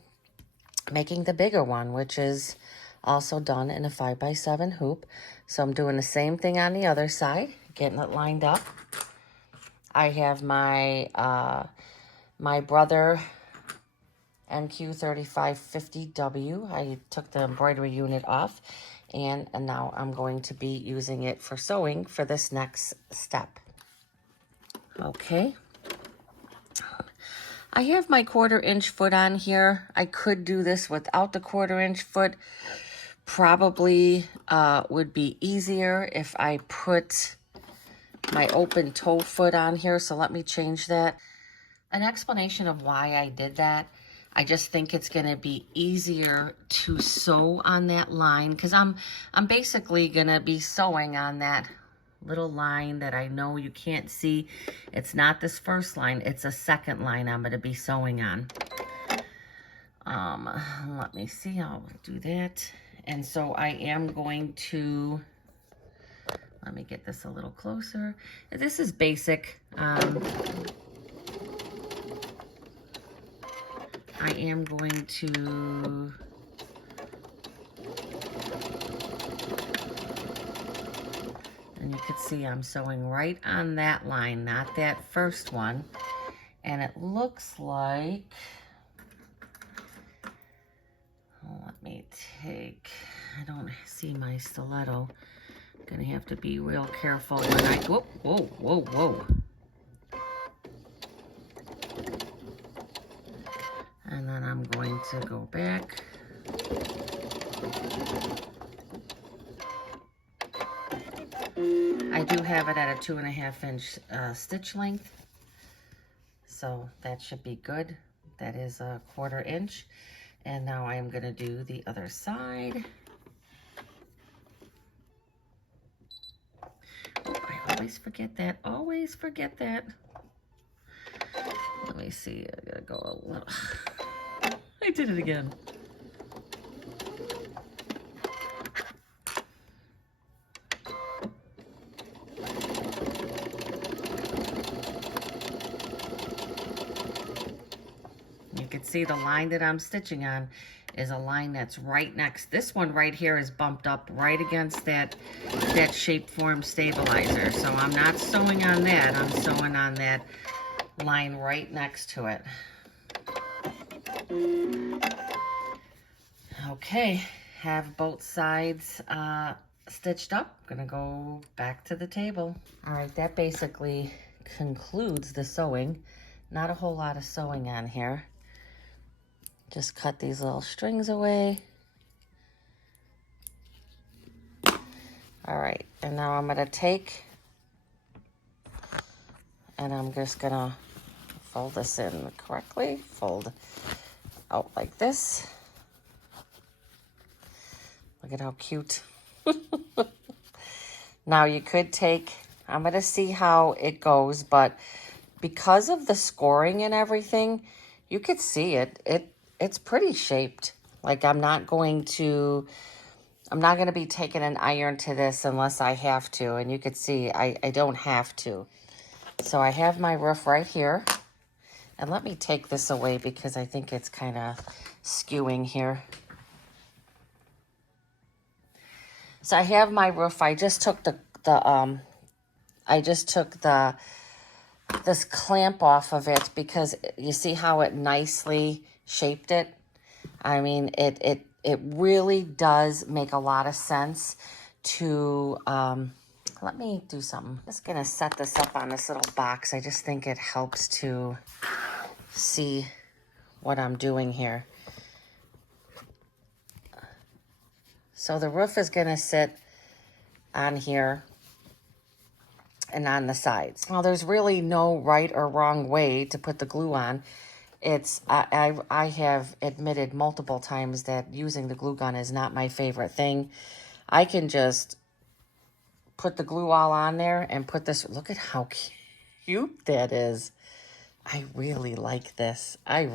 making the bigger one, which is also done in a 5x7 hoop. So I'm doing the same thing on the other side, getting it lined up. I have my my Brother NQ3550W. I took the embroidery unit off, and now I'm going to be using it for sewing for this next step. Okay. I have my 1/4-inch foot on here. I could do this without the 1/4-inch foot. Probably would be easier if I put my open toe foot on here. So let me change that. An explanation of why I did that. I just think it's going to be easier to sew on that line, because I'm basically going to be sewing on that little line that I know you can't see. It's not this first line, it's a second line I'm going to be sewing on. Let me see, I'll do that. And so I am going to, let me get this a little closer. This is basic. I am going to and you can see I'm sewing right on that line, not that first one. And it looks like, let me take, I don't see my stiletto. I'm gonna have to be real careful when I, whoa, whoa, whoa, whoa. And then I'm going to go back. I do have it at a 2.5-inch stitch length, so that should be good. That is a 1/4 inch. And now I am going to do the other side. Oh, I always forget that. Always forget that. Let me see. I gotta go a little. I did it again. You can see the line that I'm stitching on is a line that's right next. This one right here is bumped up right against that shape form stabilizer. So I'm not sewing on that. I'm sewing on that line right next to it. Okay, have both sides stitched up. I'm gonna go back to the table. All right, that basically concludes the sewing. Not a whole lot of sewing on here. Just cut these little strings away. All right, and now I'm gonna take, and I'm just gonna fold this in correctly. Fold out like this. Look at how cute. Now you could take, I'm gonna see how it goes, but because of the scoring and everything, you could see it's pretty shaped. Like I'm not going to be taking an iron to this unless I have to. And you could see I don't have to. So I have my roof right here. And let me take this away because I think it's kind of skewing here. So I have my roof. I just took this clamp off of it because you see how it nicely shaped it. I mean, it it really does make a lot of sense to, let me do something. I'm just going to set this up on this little box. I just think it helps to see what I'm doing here. So the roof is going to sit on here and on the sides. Well, there's really no right or wrong way to put the glue on. It's I have admitted multiple times that using the glue gun is not my favorite thing. I can just put the glue all on there and put this. Look at how cute that is. I really like this. I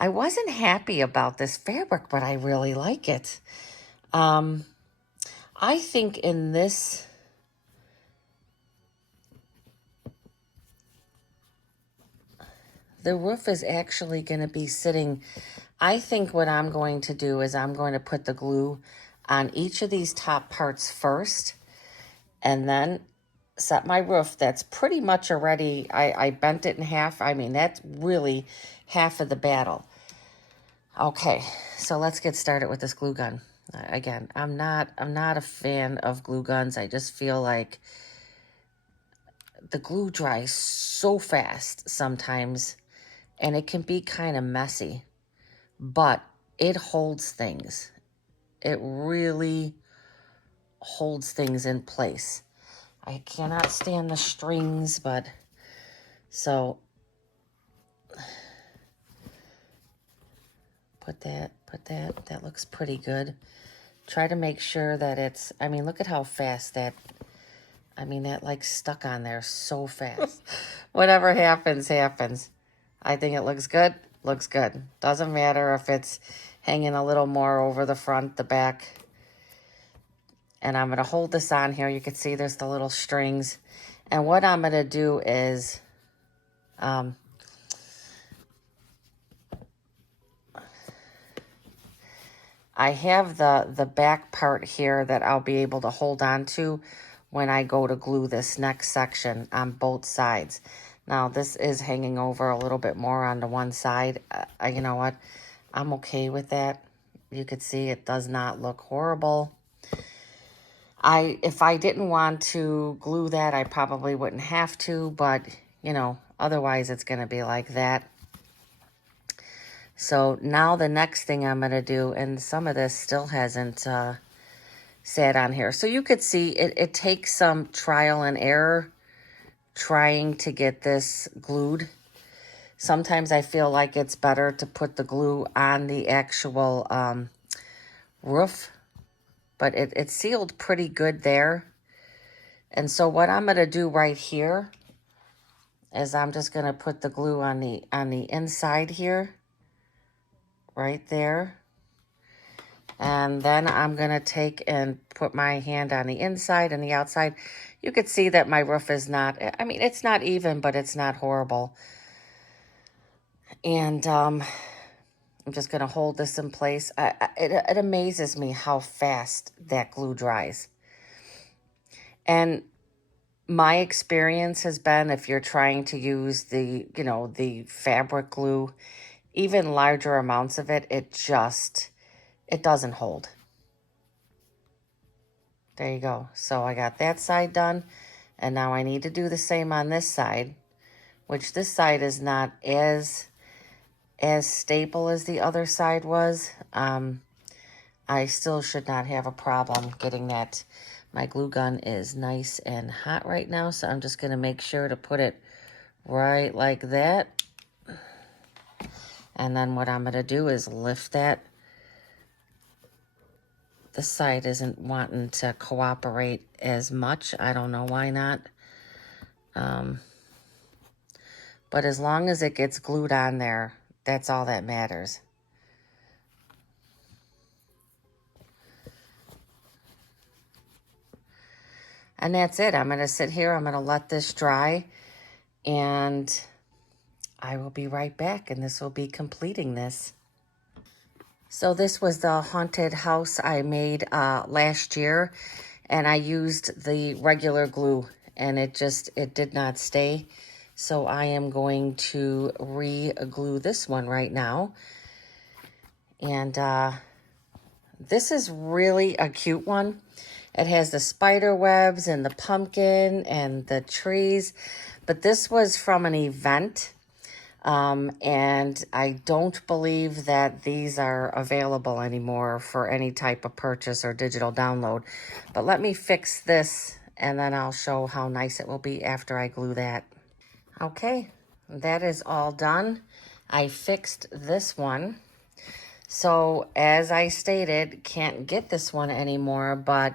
wasn't happy about this fabric, but I really like it. I think in this, the roof is actually going to be sitting. I think what I'm going to do is I'm going to put the glue on each of these top parts first, and then set my roof. That's pretty much already, I bent it in half. I mean, that's really half of the battle. Okay, so let's get started with this glue gun. Again, I'm not a fan of glue guns. I just feel like the glue dries so fast sometimes, and it can be kind of messy, but it holds things. It really holds things in place. I cannot stand the strings, but so put that, that looks pretty good. Try to make sure that it's, I mean, look at how fast that, I mean, that like stuck on there so fast. Whatever happens, happens. I think it looks good, looks good. Doesn't matter if it's hanging a little more over the front, the back. And I'm going to hold this on here. You can see there's the little strings. And what I'm going to do is, I have the back part here that I'll be able to hold on to when I go to glue this next section on both sides. Now, this is hanging over a little bit more on the one side. You know what? I'm okay with that. You could see it does not look horrible. If I didn't want to glue that, I probably wouldn't have to, but, you know, otherwise it's going to be like that. So now the next thing I'm going to do, and some of this still hasn't sat on here. So you could see it takes some trial and error trying to get this glued. Sometimes I feel like it's better to put the glue on the actual roof, but it sealed pretty good there. And so what I'm going to do right here is I'm just going to put the glue on the inside here, right there. And then I'm going to take and put my hand on the inside and the outside. You could see that my roof is not, I mean, it's not even, but it's not horrible. And I'm just going to hold this in place. It amazes me how fast that glue dries. And my experience has been, if you're trying to use the, you know, the fabric glue, even larger amounts of it, it doesn't hold. There you go. So I got that side done, and now I need to do the same on this side, which this side is not as stable as the other side was. I still should not have a problem getting that. My glue gun is nice and hot right now, so I'm just going to make sure to put it right like that. And then what I'm going to do is lift that. This side isn't wanting to cooperate as much. I don't know why not. But as long as it gets glued on there, that's all that matters. And that's it. I'm going to sit here. I'm going to let this dry. And I will be right back. And this will be completing this. So this was the haunted house I made last year. And I used the regular glue. And it did not stay. So I am going to re-glue this one right now. And This is really a cute one. It has the spider webs and the pumpkin and the trees. But this was from an event. And I don't believe that these are available anymore for any type of purchase or digital download. But let me fix this and then I'll show how nice it will be after I glue that. Okay, that is all done. I fixed this one. So as I stated, can't get this one anymore, but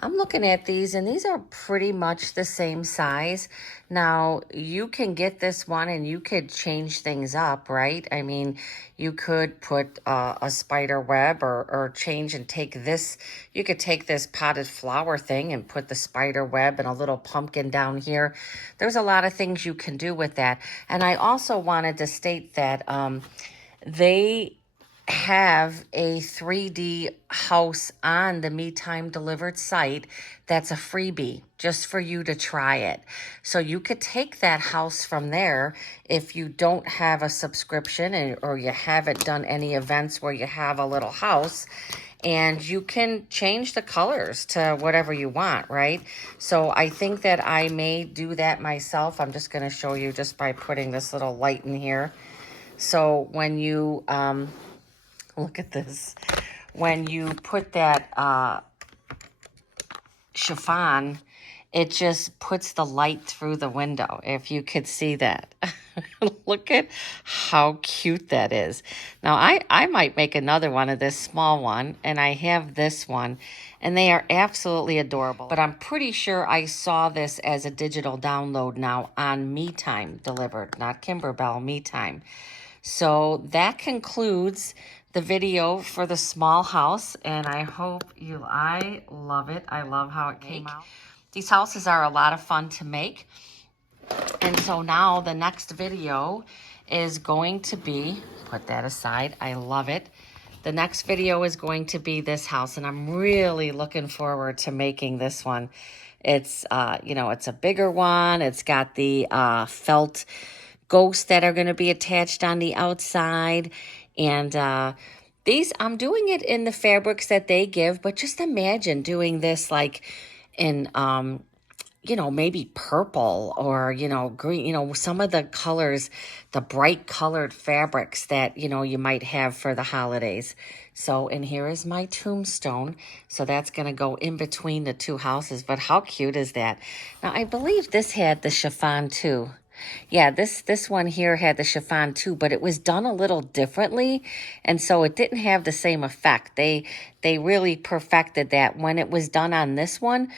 I'm looking at these and these are pretty much the same size. Now, you can get this one and you could change things up, right? I mean, you could put a spider web or change and take this. You could take this potted flower thing and put the spider web and a little pumpkin down here. There's a lot of things you can do with that. And I also wanted to state that they have a 3D house on the Me Time Delivered site that's a freebie just for you to try it. So you could take that house from there if you don't have a subscription or you haven't done any events where you have a little house, and you can change the colors to whatever you want, right? So I think that I may do that myself. I'm just going to show you just by putting this little light in here. So when you look at this. When you put that chiffon, it just puts the light through the window, if you could see that. Look at how cute that is. Now, I might make another one of this small one, and I have this one, and they are absolutely adorable. But I'm pretty sure I saw this as a digital download now on Me Time Delivered, not Kimberbell, Me Time. So that concludes the video for the small house, and I love it. I love how it came out. These houses are a lot of fun to make. And so now the next video is going to be, put that aside, I love it. The next video is going to be this house, and I'm really looking forward to making this one. It's, it's a bigger one. It's got the felt ghosts that are going to be attached on the outside. And these, I'm doing it in the fabrics that they give, but just imagine doing this like in, maybe purple or, green, some of the colors, the bright colored fabrics that, you might have for the holidays. So, and here is my tombstone. So that's going to go in between the two houses. But how cute is that? Now, I believe this had the chiffon too. Yeah, this one here had the chiffon too, but it was done a little differently, and so it didn't have the same effect. They really perfected that. When it was done on this one,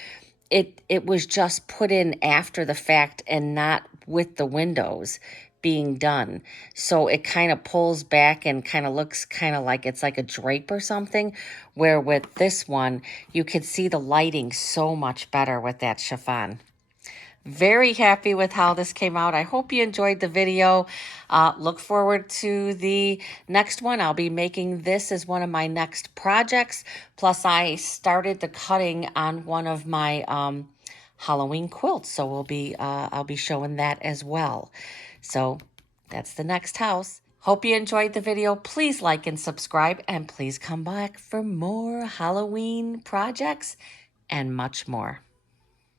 it was just put in after the fact and not with the windows being done. So it kind of pulls back and kind of looks kind of like it's like a drape or something, where with this one, you could see the lighting so much better with that chiffon. Very happy with how this came out. I hope you enjoyed the video. Look forward to the next one. I'll be making this as one of my next projects. Plus, I started the cutting on one of my Halloween quilts, so I'll be showing that as well. So that's the next house. Hope you enjoyed the video. Please like and subscribe, and please come back for more Halloween projects and much more.